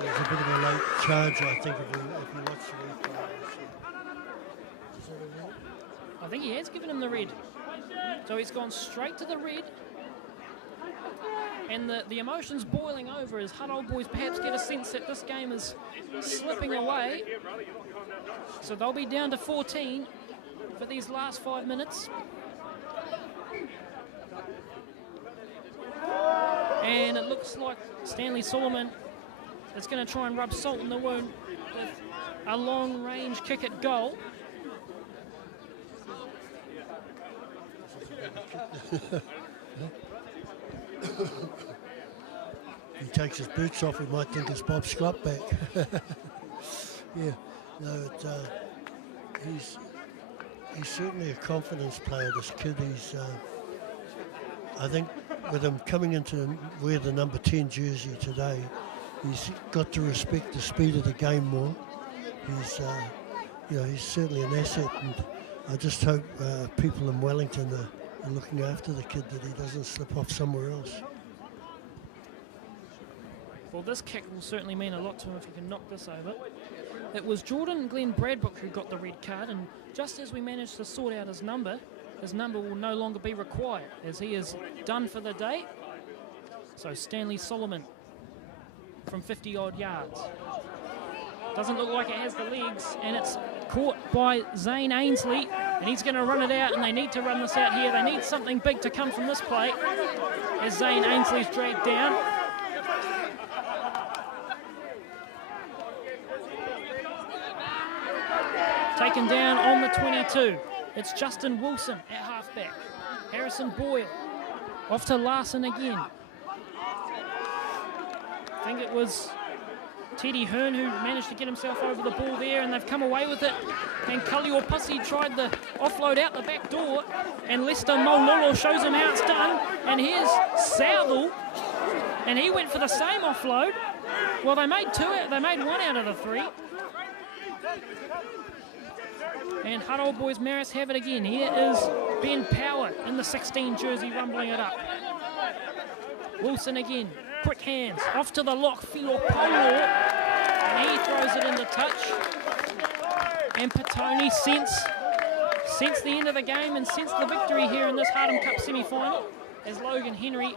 There's a bit of a late charge, I think, if you watch the replay. Is that a red? I think he has given him the red. So he's gone straight to the red. And the emotions boiling over as Hutt Old Boys perhaps get a sense that this game is slipping away. So they'll be down to 14 for these last 5 minutes. And it looks like Stanley Solomon is going to try and rub salt in the wound with a long-range kick at goal. He takes his boots off, we might think it's Bob Scott back. Yeah, no, he's certainly a confidence player, this kid. He's, I think with him coming into wear the number 10 jersey today, he's got to respect the speed of the game more. He's, he's certainly an asset, and I just hope people in Wellington are looking after the kid, that he doesn't slip off somewhere else. Well, this kick will certainly mean a lot to him if he can knock this over. It was Jordan Glenn Bradbrook who got the red card, and just as we managed to sort out his number will no longer be required as he is done for the day. So Stanley Solomon from 50-odd yards. Doesn't look like it has the legs, and it's caught by Zane Ainsley, and he's going to run it out, and they need to run this out here. They need something big to come from this play as Zane Ainsley's dragged down. Taken down on the 22. It's Justin Wilson at halfback. Harrison Boyle off to Larson again. I think it was Teddy Hearn who managed to get himself over the ball there, and they've come away with it. And Kalior Pussy tried the offload out the back door, and Lester Mololo shows him how it's done. And here's Southall, and he went for the same offload. Well, they made one out of the three. And Hutt Old Boys Marist have it again. Here is Ben Power in the 16 jersey rumbling it up. Wilson again, quick hands, off to the lock, Philo Polo, and he throws it into touch. And Petone sense the end of the game and sense the victory here in this Hardham Cup semi-final as Logan Henry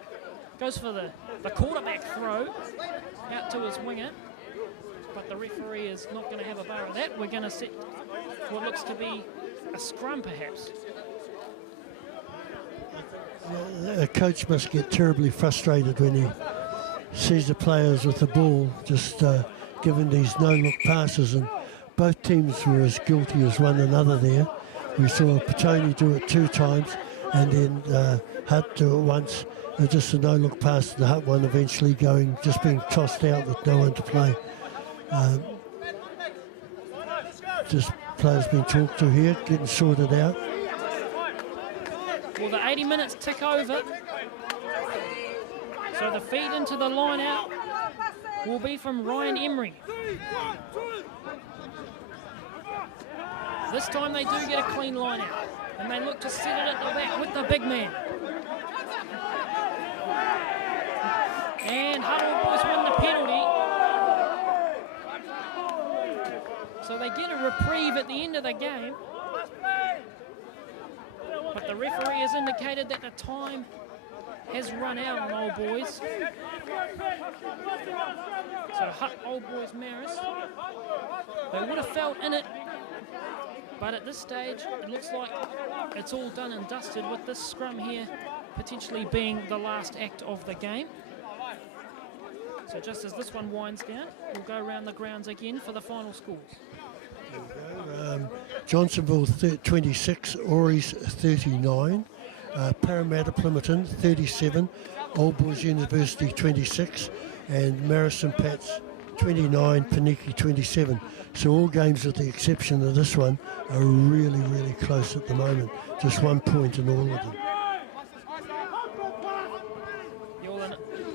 goes for the quarterback throw out to his winger. But the referee is not going to have a bar of that. We're going to set what looks to be a scrum, perhaps. A coach must get terribly frustrated when he sees the players with the ball just giving these no-look passes, and both teams were as guilty as one another there. We saw Petone do it 2 times, and then Hutt do it once. Just a no-look pass to the Hutt one, eventually just being tossed out with no one to play. Just players being talked to here, getting sorted out. Well, the 80 minutes tick over. So the feed into the line out will be from Ryan Emery. This time they do get a clean line out, and they look to set it at the back with the big man. And Hutt Old Boys win the penalty. So they get a reprieve at the end of the game. But the referee has indicated that the time has run out on Old Boys. So Hutt Old Boys Marist, they would have felt in it. But at this stage, it looks like it's all done and dusted, with this scrum here potentially being the last act of the game. So just as this one winds down, we'll go around the grounds again for the final scores. Johnsonville 26, Ories 39, Parramatta Plympton 37, Old Boys University 26, and Marist and Pats 29, Paniki 27. So all games with the exception of this one are really, really close at the moment. Just 1 point in all of them.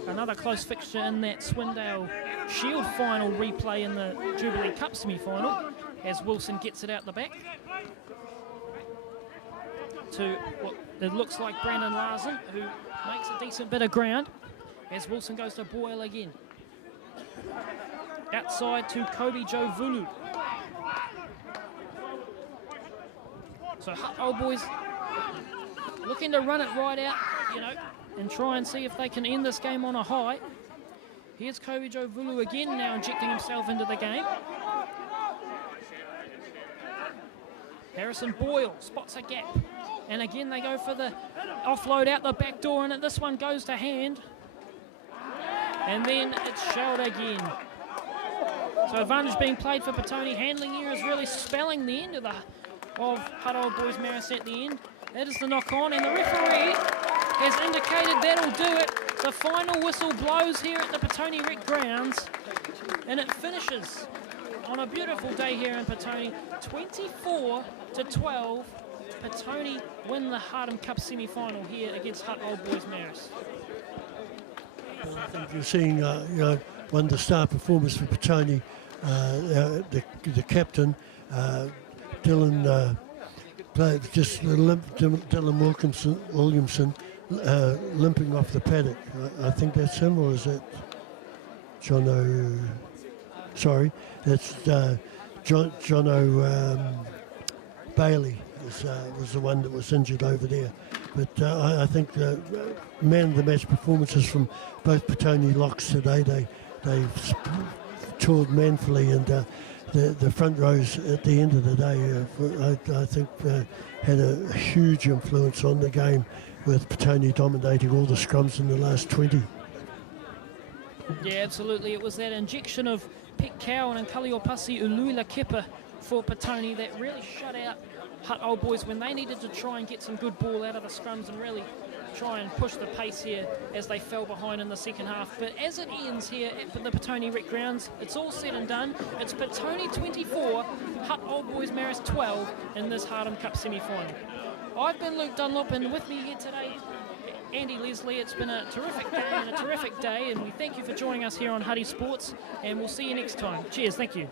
Another close fixture in that Swindale Shield final replay in the Jubilee Cup semi-final, as Wilson gets it out the back to what it looks like Brandon Larson, who makes a decent bit of ground, as Wilson goes to Boyle again. Outside to Kobe Joe Vulu. So Hutt Old Boys looking to run it right out, and try and see if they can end this game on a high. Here's Kobe Joe Vulu again, now injecting himself into the game. Harrison Boyle spots a gap, and again they go for the offload out the back door, and this one goes to hand, and then it's shelled again. So advantage being played for Petone. Handling here is really spelling the end of Hutt Old Boys Marist at the end. That is the knock on, and the referee has indicated that'll do it. The final whistle blows here at the Petone Rec grounds, and it finishes on a beautiful day here in Petone. 24-12, Petone win the Hardham Cup semi-final here against Hutt Old Boys Marist. I think you're seeing, one of the star performers for Petone, the captain, Dylan, played just Dylan Williamson limping off the paddock. I think that's him, or is that Jono? Sorry, that's Jono Bailey was the one that was injured over there. But I think man of the match performances from both Petone locks today. They toured manfully, and the front rows at the end of the day, I think had a huge influence on the game, with Petone dominating all the scrums in the last 20. Yeah, absolutely. It was that injection of Pete Cowan and Kaliopasi Ulula Kepa for Petone that really shut out Hutt Old Boys when they needed to try and get some good ball out of the scrums and really try and push the pace here as they fell behind in the second half. But as it ends here at the Petone Rec Grounds, it's all said and done. It's Petone 24, Hutt Old Boys Marist 12 in this Hardham Cup semi-final. I've been Luke Dunlop, and with me here today, Andy Leslie. It's been a terrific game and a terrific day, and we thank you for joining us here on Huddy Sports, and we'll see you next time. Cheers, thank you.